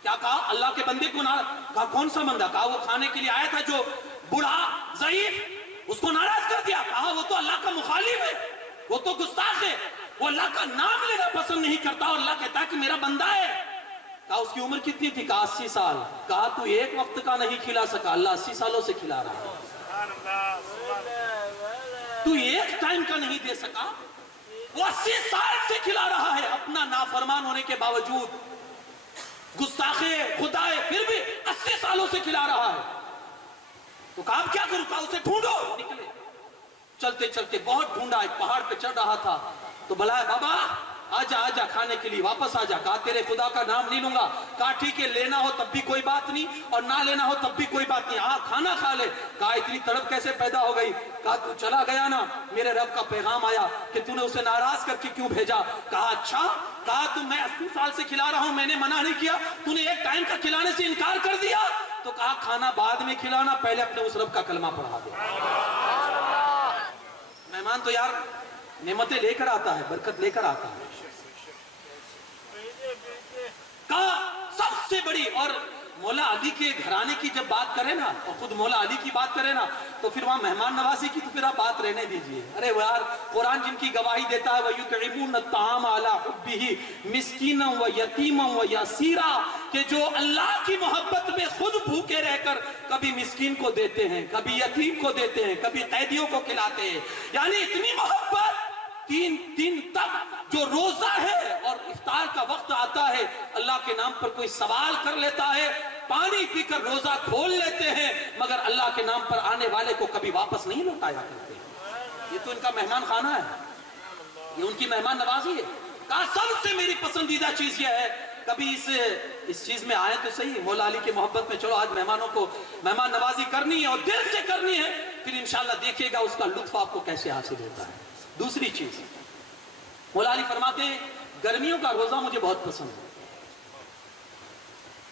کیا کہا, اللہ کے بندے کو ناراض. کہا کون سا بندہ. کہا وہ کھانے کے لیے آیا تھا جو بوڑھا ضعیف, اس کو ناراض کر دیا. کہا وہ تو اللہ کا مخالف ہے, وہ تو گستاخ ہے, وہ اللہ کا نام لینا پسند نہیں کرتا اور اللہ کہتا ہے کہ میرا بندہ ہے. کہا اس کی عمر کتنی تھی. کہا 80 سال. کہا تو ایک وقت کا نہیں کھلا سکا, اللہ 80 سالوں سے کھلا رہا ہے. تو ایک ٹائم کا نہیں دے سکا, وہ 80 سال سے کھلا رہا ہے, اپنا نافرمان ہونے کے باوجود, گستاخ خدا ہے, پھر بھی 80 سالوں سے کھلا رہا ہے. تو کہا اب کیا کروں. کہا اسے ڈھونڈو. نکلے, چلتے چلتے بہت ڈھونڈا, ایک پہاڑ پہ چڑھ رہا تھا تو بلایا, بابا آجا آجا کھانے کے لیے واپس آجا. کہا تیرے خدا کا نام نہیں لوں گا. کہا ٹھیک ہے, لینا ہو تب بھی کوئی بات نہیں اور نہ لینا ہو تب بھی کوئی بات نہیں, ہاں کھانا کھا لے. کہا اتنی تڑپ کیسے پیدا ہو گئی. کہا تو چلا گیا نا, میرے رب کا پیغام آیا کہ تو نے اسے ناراض کر کے کیوں بھیجا. کہا اچھا. کہا تو میں 80 سال سے کھلا رہا ہوں, میں نے منع نہیں کیا, تو نے ایک ٹائم کا کھلانے سے انکار کر دیا. تو کہا کھانا بعد میں کھلانا, پہلے اپنے اس رب کا کلمہ پڑھا دے. مہمان تو یار نعمتیں لے کر آتا ہے, برکت لے کر آتا ہے. کہا سب سے بڑی, اور مولا علی کے گھرانے کی جب بات کرے نا, اور خود مولا علی کی بات کرے نا, تو پھر وہاں مہمان نوازی کی تو پھر آپ بات رہنے دیجئے. ارے یار قرآن جن کی گواہی دیتا ہے, وَيُطْعِمُونَ الطَّعَامَ عَلَىٰ حُبِّهِ مِسْكِينًا وَيَتِيمًا وَيَسِيرًا, کہ جو اللہ کی محبت میں خود بھوکے رہ کر کبھی مسکین کو دیتے ہیں, کبھی یتیم کو دیتے ہیں, کبھی قیدیوں کو کھلاتے ہیں. یعنی اتنی محبت, 3 دن تک جو روزہ ہے اور افطار کا وقت آتا ہے, اللہ کے نام پر کوئی سوال کر لیتا ہے, پانی پی کر روزہ کھول لیتے ہیں, مگر اللہ کے نام پر آنے والے کو کبھی واپس نہیں لوٹایا کرتے. یہ تو ان کا مہمان خانہ ہے, یہ ان کی مہمان نوازی ہے. کہا سب سے میری پسندیدہ چیز یہ ہے, کبھی اس چیز میں آئے تو صحیح, مولا علی کی محبت میں, چلو آج مہمانوں کو مہمان نوازی کرنی ہے اور دل سے کرنی ہے, پھر انشاءاللہ دیکھیے گا اس کا لطف آپ کو کیسے حاصل ہوتا ہے. دوسری چیز, مولا علی فرماتے ہیں گرمیوں کا روزہ مجھے بہت پسند ہے.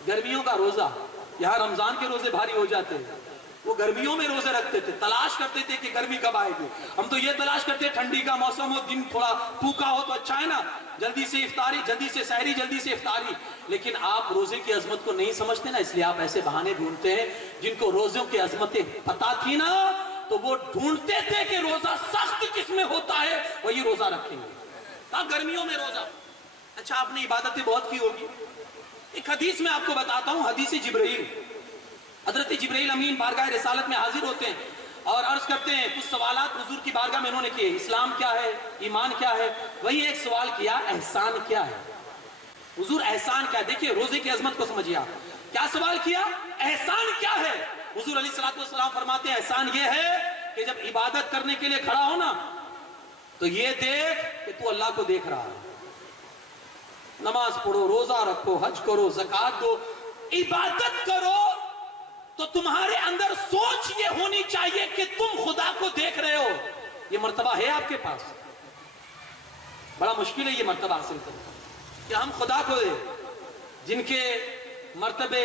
گرمیوں کا روزہ, یہاں رمضان کے روزے بھاری ہو جاتے ہیں, وہ گرمیوں میں روزے رکھتے تھے, تلاش کرتے تھے کہ گرمی کب آئے گی. ہم تو یہ تلاش کرتے ٹھنڈی کا موسم ہو, دن تھوڑا پھوکا ہو تو اچھا ہے نا, جلدی سے افطاری, جلدی سے سحری, جلدی سے افطاری. لیکن آپ روزے کی عظمت کو نہیں سمجھتے نا, اس لیے آپ ایسے بہانے ڈھونڈتے ہیں. جن کو روزوں کی عظمتیں پتہ تھی نا, تو وہ ڈھونڈتے تھے کہ روزہ سخت کس میں ہوتا ہے, وہی روزہ رکھیں گے. کہا گرمیوں میں روزہ. اچھا آپ نے عبادتیں بہت کی ہوگی. ایک حدیث میں آپ کو بتاتا ہوں, حدیث جبرائیل. حضرت جبرائیل امین بارگاہ رسالت میں حاضر ہوتے ہیں اور عرض کرتے ہیں, کچھ سوالات حضور کی بارگاہ میں انہوں نے کیے, اسلام کیا ہے, ایمان کیا ہے. وہی ایک سوال کیا, احسان کیا ہے. حضور احسان کیا ہے, دیکھیے روزے کی عظمت کو سمجھیے آپ. کیا سوال کیا, احسان کیا ہے. حضور علیہ السلام فرماتے ہیں احسان یہ ہے کہ جب عبادت کرنے کے لیے کھڑا ہو نا, تو یہ دیکھ کہ تو اللہ کو دیکھ رہا ہے. نماز پڑھو, روزہ رکھو, حج کرو, زکات دو, عبادت کرو, تو تمہارے اندر سوچ یہ ہونی چاہیے کہ تم خدا کو دیکھ رہے ہو. یہ مرتبہ ہے آپ کے پاس. بڑا مشکل ہے یہ مرتبہ حاصل کرنا کہ ہم خدا کو جن کے مرتبے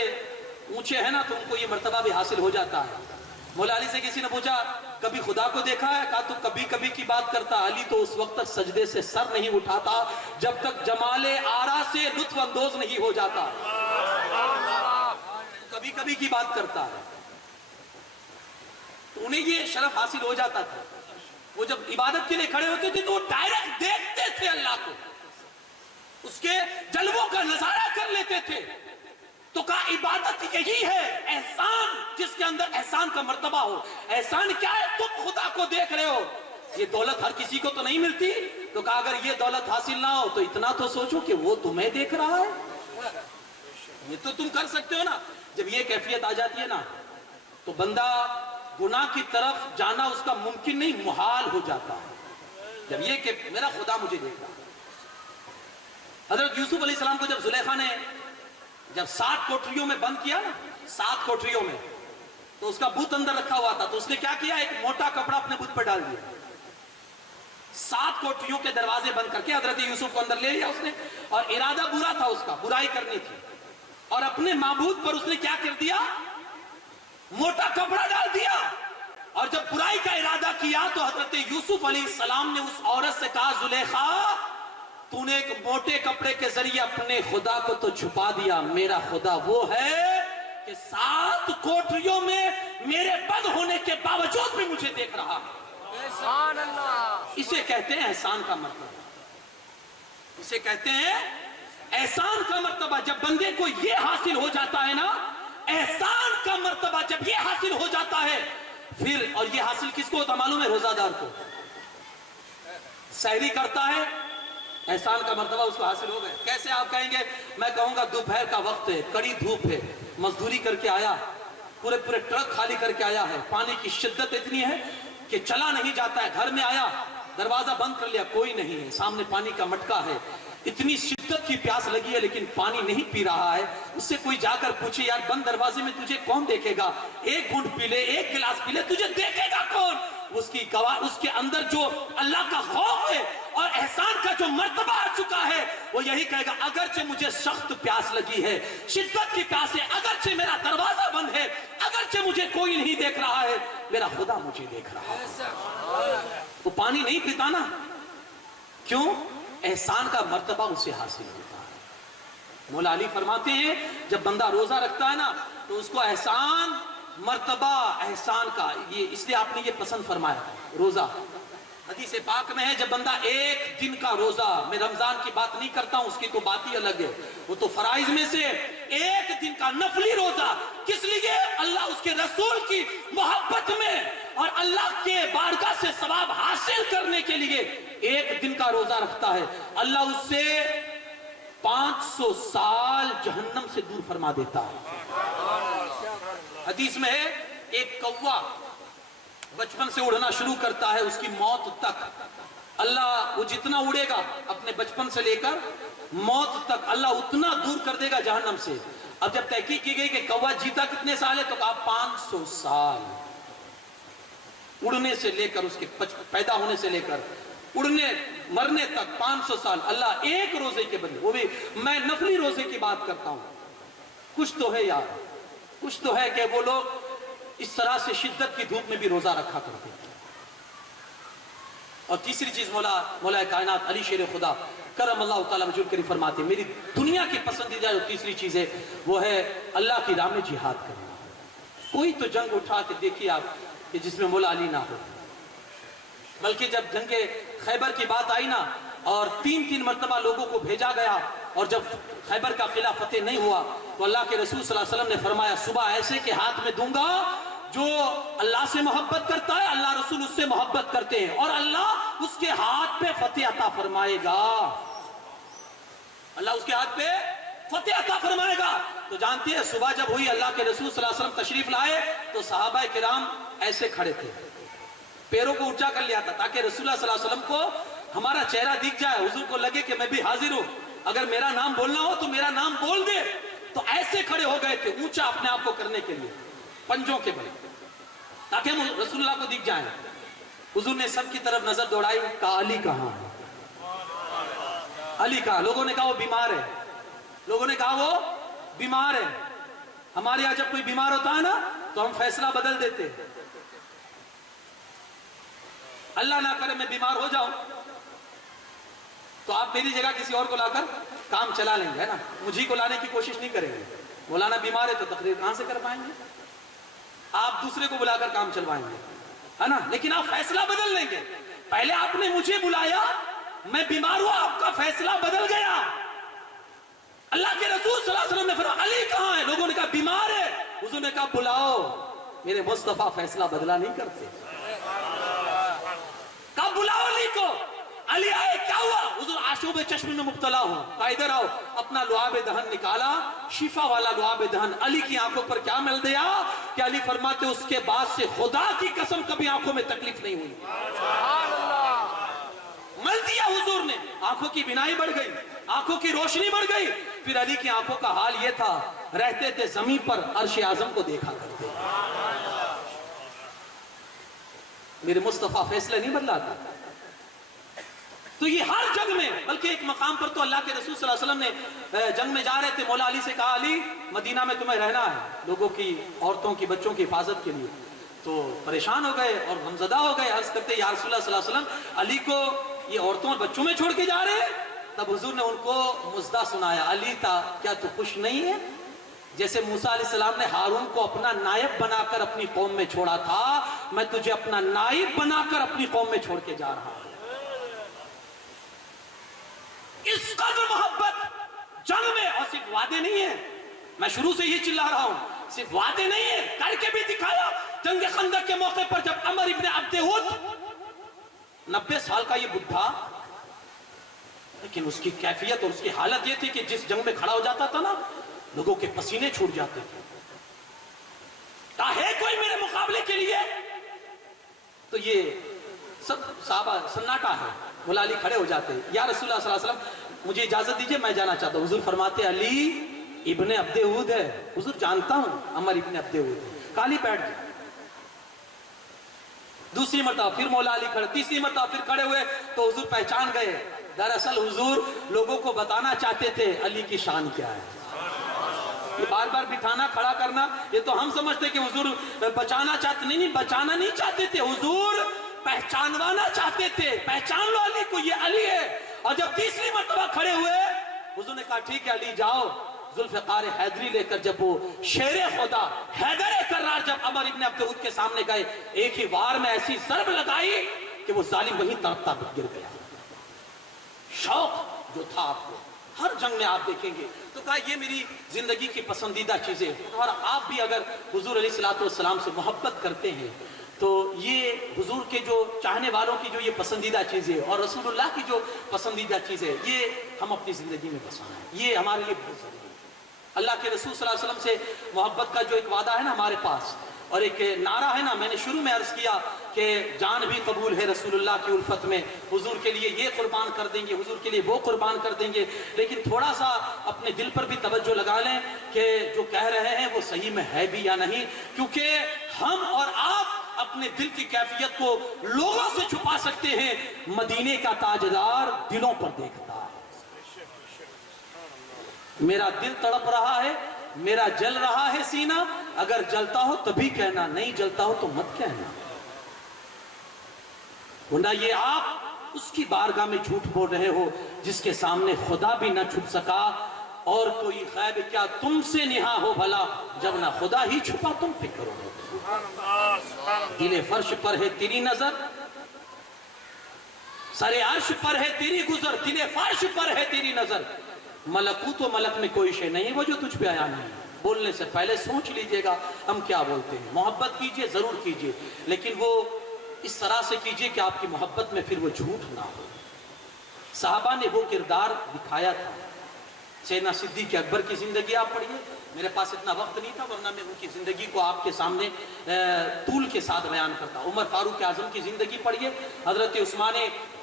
اونچے ہیں نا تو ان کو یہ مرتبہ بھی حاصل ہو جاتا ہے. مولا علی سے کسی نے پوچھا کبھی خدا کو دیکھا ہے؟ کہا تو کبھی کبھی کی بات کرتا. علی تو اس وقت تک سجدے سے سر نہیں اٹھاتا جب تک جمال آرا سے لطف اندوز نہیں ہو جاتا. کبھی کبھی کی بات کرتا ہے. تو انہیں یہ شرف حاصل ہو جاتا تھا. وہ جب عبادت کے لیے کھڑے ہوتے تھے تو وہ ڈائریکٹ دیکھتے تھے اللہ کو, اس کے جلووں کا نظارہ کر لیتے تھے. تو کہا عبادت یہی ہے, احسان جس کے اندر احسان کا مرتبہ ہو. احسان کیا ہے؟ تم خدا کو دیکھ رہے ہو. یہ دولت ہر کسی کو تو نہیں ملتی. تو کہا اگر یہ دولت حاصل نہ ہو تو اتنا تو سوچو کہ وہ تمہیں دیکھ رہا ہے. یہ تو تم کر سکتے ہو نا. جب یہ کیفیت آ جاتی ہے نا تو بندہ گناہ کی طرف جانا اس کا ممکن نہیں, محال ہو جاتا ہے. جب یہ کہ میرا خدا مجھے دیکھ رہا. حضرت یوسف علیہ السلام کو جب زلیخا نے جب 7 کوٹریوں میں بند کیا نا, 7 کوٹریوں میں, تو اس کا بت اندر رکھا ہوا تھا. تو اس نے کیا کیا؟ ایک موٹا کپڑا اپنے بت پر ڈال دیا. 7 کوٹریوں کے دروازے بند کر کے حضرت یوسف کو اندر لے لیا اس نے. اور ارادہ برا تھا, اس کا برائی کرنی تھی. اور اپنے معبود پر اس نے کیا کر دیا؟ موٹا کپڑا ڈال دیا. اور جب برائی کا ارادہ کیا تو حضرت یوسف علیہ السلام نے اس عورت سے کہا زلیخا تو نے ایک موٹے کپڑے کے ذریعے اپنے خدا کو تو چھپا دیا. میرا خدا وہ ہے کہ 7 کوٹریوں میں میرے بند ہونے کے باوجود بھی مجھے دیکھ رہا ہے. اسے کہتے ہیں احسان کا مرتبہ. اسے کہتے ہیں احسان کا مرتبہ. جب بندے کو یہ حاصل ہو جاتا ہے نا, احسان کا مرتبہ جب یہ حاصل ہو جاتا ہے پھر, اور یہ حاصل کس کو ہوتا معلوم ہے؟ روزہ دار کو. سحری کرتا ہے, احسان کا مرتبہ اس کو حاصل ہو گئے. کیسے آپ کہیں گے؟ میں کہوں گا دوپہر کا وقت ہے, کڑی دھوپ ہے, مزدوری کر کے آیا, پورے ٹرک خالی کر کے آیا ہے, پانی کی شدت اتنی ہے کہ چلا نہیں جاتا ہے. گھر میں آیا, دروازہ بند کر لیا, کوئی نہیں ہے, سامنے پانی کا مٹکا ہے, اتنی شدت کی پیاس لگی ہے لیکن پانی نہیں پی رہا ہے. اس سے کوئی جا کر پوچھے یار بند دروازے میں تجھے کون دیکھے گا؟ ایک گھونٹ پی لے, ایک گلاس پی لے, تجھے دیکھے گا کون؟ اس کے اندر جو اللہ کا خوف ہے اور احسان کا جو مرتبہ آ چکا ہے وہ یہی کہے گا اگرچہ مجھے سخت پیاس لگی ہے, شدت کی پیاس ہے, اگرچہ میرا دروازہ بند ہے, اگرچہ مجھے کوئی نہیں دیکھ رہا ہے, میرا خدا مجھے دیکھ رہا ہے. وہ پانی نہیں پیتا نا. کیوں؟ احسان کا مرتبہ اسے حاصل ہوتا ہے. مولا علی فرماتے ہیں جب بندہ روزہ رکھتا ہے نا تو اس کو احسان مرتبہ احسان کا, یہ اس لیے آپ نے یہ پسند فرمایا روزہ. حدیث پاک میں ہے جب بندہ ایک دن کا روزہ, میں رمضان کی بات نہیں کرتا ہوں, اس کی تو بات ہی الگ ہے, وہ تو فرائض میں سے ایک دن کا نفلی روزہ, کس لیے؟ اللہ اس کے رسول کی محبت میں اور اللہ کے بارگاہ سے ثواب حاصل کرنے کے لیے ایک دن کا روزہ رکھتا ہے. اللہ اس سے 500 سال جہنم سے دور فرما دیتا ہے. حدیث میں ہے ایک کوا بچپن سے اڑنا شروع کرتا ہے, اس کی موت تک اللہ وہ جتنا اڑے گا اپنے بچپن سے لے کر موت تک اللہ اتنا دور کر دے گا جہنم سے. اب جب تحقیق کی گئی کہ کوا جیتا کتنے سال ہے تو کہا 500 سال. اڑنے سے لے کر اس کے پیدا ہونے سے لے کر اڑنے مرنے تک 500 سال. اللہ ایک روزے کے بدلے, وہ بھی میں نفلی روزے کی بات کرتا ہوں. کچھ تو ہے یار, کچھ تو ہے کہ وہ لوگ اس طرح سے شدت کی دھوپ میں بھی روزہ رکھا کرتے ہیں. اور تیسری چیز مولا کائنات علی شیر خدا کرم اللہ تعالیٰ وجہ کریم فرماتے ہیں میری دنیا کی پسندیدہ جو تیسری چیز ہے وہ ہے اللہ کی راہ میں جہاد کرنا. کوئی تو جنگ اٹھا کے دیکھیے آپ کہ جس میں مولا علی نہ ہو. بلکہ جب جنگ خیبر کی بات آئی نا اور 3 مرتبہ لوگوں کو بھیجا گیا اور جب خیبر کا قلعہ فتح نہیں ہوا تو اللہ کے رسول صلی اللہ علیہ وسلم نے فرمایا صبح ایسے کے ہاتھ میں دوں گا جو اللہ سے محبت کرتا ہے, اللہ رسول اس سے محبت کرتے ہیں, اور اللہ اس کے ہاتھ پہ فتح عطا فرمائے گا. اللہ اس کے ہاتھ پہ فتح عطا فرمائے گا. تو جانتی ہے صبح جب ہوئی اللہ کے رسول صلی اللہ علیہ وسلم تشریف لائے تو صحابہ کرام ایسے کھڑے تھے, پیروں کو اونچا کر لیا تھا تاکہ رسول اللہ صلی اللہ علیہ وسلم کو ہمارا چہرہ دکھ جائے, حضور کو لگے کہ میں بھی حاضر ہوں, اگر میرا نام بولنا ہو تو میرا نام بول دے. تو ایسے کھڑے ہو گئے تھے اونچا اپنے آپ کو کرنے کے لیے پنجوں کے بل, تاکہ ہم رسول اللہ کو دکھ جائیں. حضور نے سب کی طرف نظر دوڑائی, کہا علی کہاں ہے, علی کہاں. لوگوں نے کہا وہ بیمار ہے, لوگوں نے کہا وہ بیمار ہے. ہمارے یہاں جب کوئی بیمار ہوتا ہے نا تو ہم فیصلہ بدل دیتے ہیں. اللہ نہ کرے میں بیمار ہو جاؤں تو آپ میری جگہ کسی اور کو لا کر کام چلا لیں گے, ہے نا, مجھے کو لانے کی کوشش نہیں کریں گے. مولانا بیمار ہے تو تقریر کہاں سے کر پائیں گے؟ آپ دوسرے کو بلا کر کام چلوائیں گے, ہے نا. لیکن آپ فیصلہ بدل لیں گے. پہلے آپ نے مجھے بلایا, میں بیمار ہوا, آپ کا فیصلہ بدل گیا. اللہ کے رسول صلی اللہ علیہ وسلم نے فرمایا علی کہاں ہے؟ لوگوں نے کہا بیمار ہے. حضور نے کہا بلاؤ. میرے مصطفیٰ فیصلہ بدلا نہیں کرتے. کہا بلاؤ علی کو. علی آئے, کیا ہوا؟ حضور آشوب چشم میں مبتلا ہوں. کہا ادھر آؤ. اپنا لعاب دہن نکالا, شفا والا لعاب دہن. علی کی آنکھوں پر کیا مل دیا کہ علی فرماتے اس کے بعد سے خدا کی قسم کبھی آنکھوں میں تکلیف نہیں ہوئی. مل دیا حضور نے, آنکھوں کی بینائی بڑھ گئی, آنکھوں کی روشنی بڑھ گئی. پھر علی کی آنکھوں کا حال یہ تھا, رہتے تھے زمین پر عرش اعظم کو دیکھا کرتے. میرے مصطفیٰ فیصلے نہیں بدلاتا. تو یہ ہر جنگ میں, بلکہ ایک مقام پر تو اللہ کے رسول صلی اللہ علیہ وسلم نے جنگ میں جا رہے تھے, مولا علی سے کہا علی مدینہ میں تمہیں رہنا ہے لوگوں کی, عورتوں کی, بچوں کی حفاظت کے لیے. تو پریشان ہو گئے اور غمزدہ ہو گئے. عرض کرتے یا رسول اللہ صلی اللہ علیہ وسلم علی کو یہ عورتوں اور بچوں میں چھوڑ کے جا رہے ہیں. تب حضور نے ان کو مزدہ سنایا, علی تا کیا تو خوش نہیں ہے؟ جیسے موسیٰ علیہ السلام نے ہارون کو اپنا نائب بنا کر اپنی قوم میں چھوڑا تھا, میں تجھے اپنا نائب بنا کر اپنی قوم میں چھوڑ کے جا رہا ہوں. اس قدر محبت جنگ میں, اور صرف وعدے نہیں ہیں, میں شروع سے یہ چلا رہا ہوں, صرف وعدے نہیں ہیں, کر کے بھی دکھایا. جنگ خندق کے موقع پر جب عمر ابن عبد ود 90 سال کا یہ بڈھا, لیکن اس کی کیفیت اور اس کی حالت یہ تھی کہ جس جنگ میں کھڑا ہو جاتا تھا نا لوگوں کے پسینے چھوٹ جاتے تھے. ہے کوئی میرے مقابلے کے لیے؟ تو یہ سب صحابہ سناٹا ہے. مولا علی کھڑے ہو جاتے, یا رسول اللہ صلی اللہ علیہ وسلم مجھے اجازت دیجئے میں جانا چاہتا ہوں. حضور فرماتے علی ابن عبد ود ہے. حضور جانتا ہوں عمر ابن عبد ود ہے. کالی بیٹھ گئے. دوسری مرتبہ پھر مولا علی کھڑے, تیسری مرتبہ پھر کھڑے ہوئے تو حضور پہچان گئے. دراصل حضور لوگوں کو بتانا چاہتے تھے علی کی شان کیا ہے. یہ بار بار بٹھانا کھڑا کرنا یہ تو ہم سمجھتے کہ حضور بچانا چاہتے, نہیں, بچانا نہیں چاہتے تھے, حضور پہچانوانا چاہتے تھے. پہچان لو علی کو, یہ علی ہے. اور جب تیسری مرتبہ کھڑے ہوئے حضور نے کہا ٹھیک ہے علی جاؤ. ذوالفقار حیدری لے کر جب وہ شیر خدا حیدر کرار جب عمر ابن عبد ود کے سامنے گئے, ایک ہی وار میں ایسی ضرب لگائی کہ وہ ظالم وہیں تڑپتا گر گیا. شوق جو تھا آپ کو ہر جنگ میں آپ دیکھیں گے. تو کہا یہ میری زندگی کی پسندیدہ چیزیں, اور آپ بھی اگر حضور علیہ الصلوۃ والسلام سے محبت کرتے ہیں تو یہ حضور کے جو چاہنے والوں کی جو یہ پسندیدہ چیزیں اور رسول اللہ کی جو پسندیدہ چیزیں یہ ہم اپنی زندگی میں بسائیں, یہ ہمارے لیے بہت ضروری ہے. اللہ کے رسول صلی اللہ علیہ وسلم سے محبت کا جو ایک وعدہ ہے نا ہمارے پاس, اور ایک نعرہ ہے نا, میں نے شروع میں عرض کیا کہ جان بھی قبول ہے رسول اللہ کی الفت میں, حضور کے لیے یہ قربان کر دیں گے, حضور کے لیے وہ قربان کر دیں گے. لیکن تھوڑا سا اپنے دل پر بھی توجہ لگا لیں کہ جو کہہ رہے ہیں وہ صحیح میں ہے بھی یا نہیں, کیونکہ ہم اور آپ اپنے دل کی کیفیت کو لوگوں سے چھپا سکتے ہیں, مدینے کا تاجدار دلوں پر دیکھتا ہے. میرا دل تڑپ رہا ہے, میرا جل رہا ہے سینہ, اگر جلتا ہو تبھی کہنا, نہیں جلتا ہو تو مت کہنا. ورنہ یہ آپ اس کی بارگاہ میں جھوٹ بول رہے ہو جس کے سامنے خدا بھی نہ چھپ سکا, اور کوئی غیب کیا تم سے نہا ہو بھلا, جب نہ خدا ہی چھپا تم فکر ہو. دل فرش پر ہے تیری نظر, سر عرش پر ہے تیری گزر, دل فرش پر ہے تیری نظر, ملکوت و ملک میں کوئی شے نہیں وہ جو تجھ پہ آیا نہیں. بولنے سے پہلے سوچ لیجئے گا ہم کیا بولتے ہیں. محبت کیجئے, ضرور کیجئے, لیکن وہ اس طرح سے کیجئے کہ آپ کی محبت میں پھر وہ جھوٹ نہ ہو. صحابہ نے وہ کردار دکھایا تھا. سیدنا صدیق اکبر کی زندگی آپ پڑھیے, میرے پاس اتنا وقت نہیں تھا ورنہ میں ان کی زندگی کو آپ کے سامنے طول کے ساتھ بیان کرتا. عمر فاروق اعظم کی زندگی پڑھیے, حضرت عثمان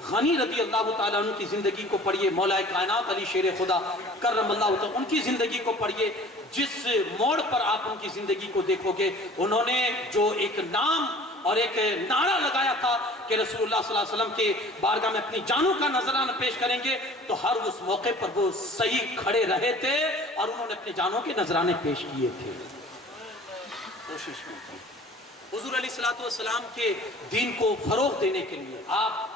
غنی رضی اللہ تعالیٰ عنہ کی زندگی کو پڑھیے, مولا کائنات علی شیر خدا کرم اللہ تعالیٰ ان کی زندگی کو پڑھیے. جس موڑ پر آپ ان کی زندگی کو دیکھو گے, انہوں نے جو ایک نام اور ایک نعرہ لگایا تھا کہ رسول اللہ صلی اللہ علیہ وسلم کے بارگاہ میں اپنی جانوں کا نذرانہ پیش کریں گے، تو ہر اس موقع پر وہ صحیح کھڑے رہے تھے اور انہوں نے اپنے جانوں کے نذرانے پیش کیے تھے، کوشش کی تھی۔ حضور علیہ السلام کے دین کو فروغ دینے کے لیے آپ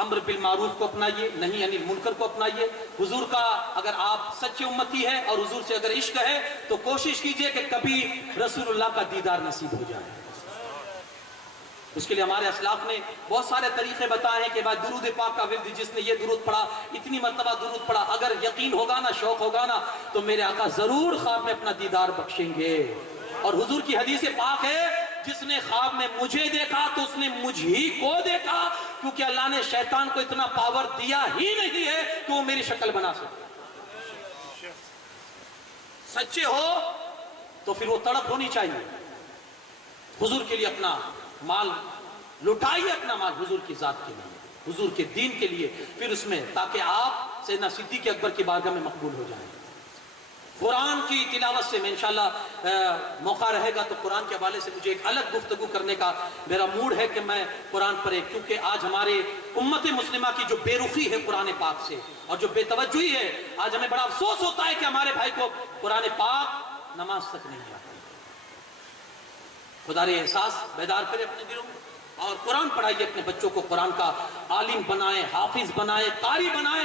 امر بالمعروف کو اپنائیے، نہی عن المنکر کو اپنائیے۔ حضور کا اگر آپ سچے امتی ہیں اور حضور سے اگر عشق ہے تو کوشش کیجئے کہ کبھی رسول اللہ کا دیدار نصیب ہو جائے۔ اس کے لیے ہمارے اسلاف نے بہت سارے طریقے بتائے ہیں کہ بعد درود پاک کا ورد، جس نے یہ درود پڑھا، اتنی مرتبہ درود پڑھا، اگر یقین ہوگا نا، شوق ہوگا نا، تو میرے آقا ضرور خواب میں اپنا دیدار بخشیں گے۔ اور حضور کی حدیث پاک ہے، جس نے خواب میں مجھے دیکھا تو اس نے مجھ ہی کو دیکھا، کیونکہ اللہ نے شیطان کو اتنا پاور دیا ہی نہیں ہے کہ وہ میری شکل بنا سکے۔ سچے ہو تو پھر وہ تڑپ ہونی چاہیے، حضور کے لیے اپنا مال لٹائیے، اپنا مال حضور کی ذات کے لیے، حضور کے دین کے لیے، پھر اس میں تاکہ آپ سیدنا صدیق اکبر کی بارگاہ میں مقبول ہو جائیں۔ قرآن کی تلاوت سے میں انشاءاللہ موقع رہے گا تو قرآن کے حوالے سے مجھے ایک الگ گفتگو کرنے کا میرا موڈ ہے کہ میں قرآن پر ایک، کیونکہ آج ہمارے امت مسلمہ کی جو بے رخی ہے قرآن پاک سے اور جو بے توجہی ہے، آج ہمیں بڑا افسوس ہوتا ہے کہ ہمارے بھائی کو قرآن پاک نماز تک نہیں آتی۔ خدا رے احساس بیدار کرے اپنے دلوں میں، اور قرآن پڑھائیے، اپنے بچوں کو قرآن کا عالم بنائیں، حافظ بنائیں، قاری بنائیں،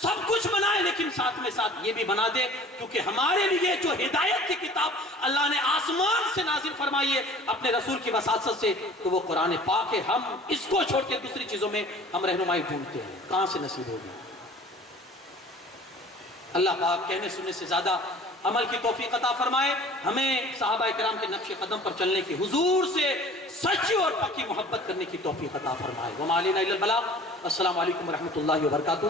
سب کچھ بنائے، لیکن ساتھ میں ساتھ یہ بھی بنا دے، کیونکہ ہمارے لیے جو ہدایت کی کتاب اللہ نے آسمان سے نازل فرمائی ہے اپنے رسول کی وساطت سے، تو وہ قرآن پاک ہے۔ ہم اس کو چھوڑ کے دوسری چیزوں میں ہم رہنمائی ڈھونڈتے ہیں، کہاں سے نصیب ہوگی؟ اللہ پاک کہنے سننے سے زیادہ عمل کی توفیق عطا فرمائے، ہمیں صحابہ کرام کے نقش قدم پر چلنے کی، حضور سے سچی اور پکی محبت کرنے کی توفیق عطا فرمائے۔ وما علینا الا البلاغ۔ السلام علیکم ورحمۃ اللہ وبرکاتہ۔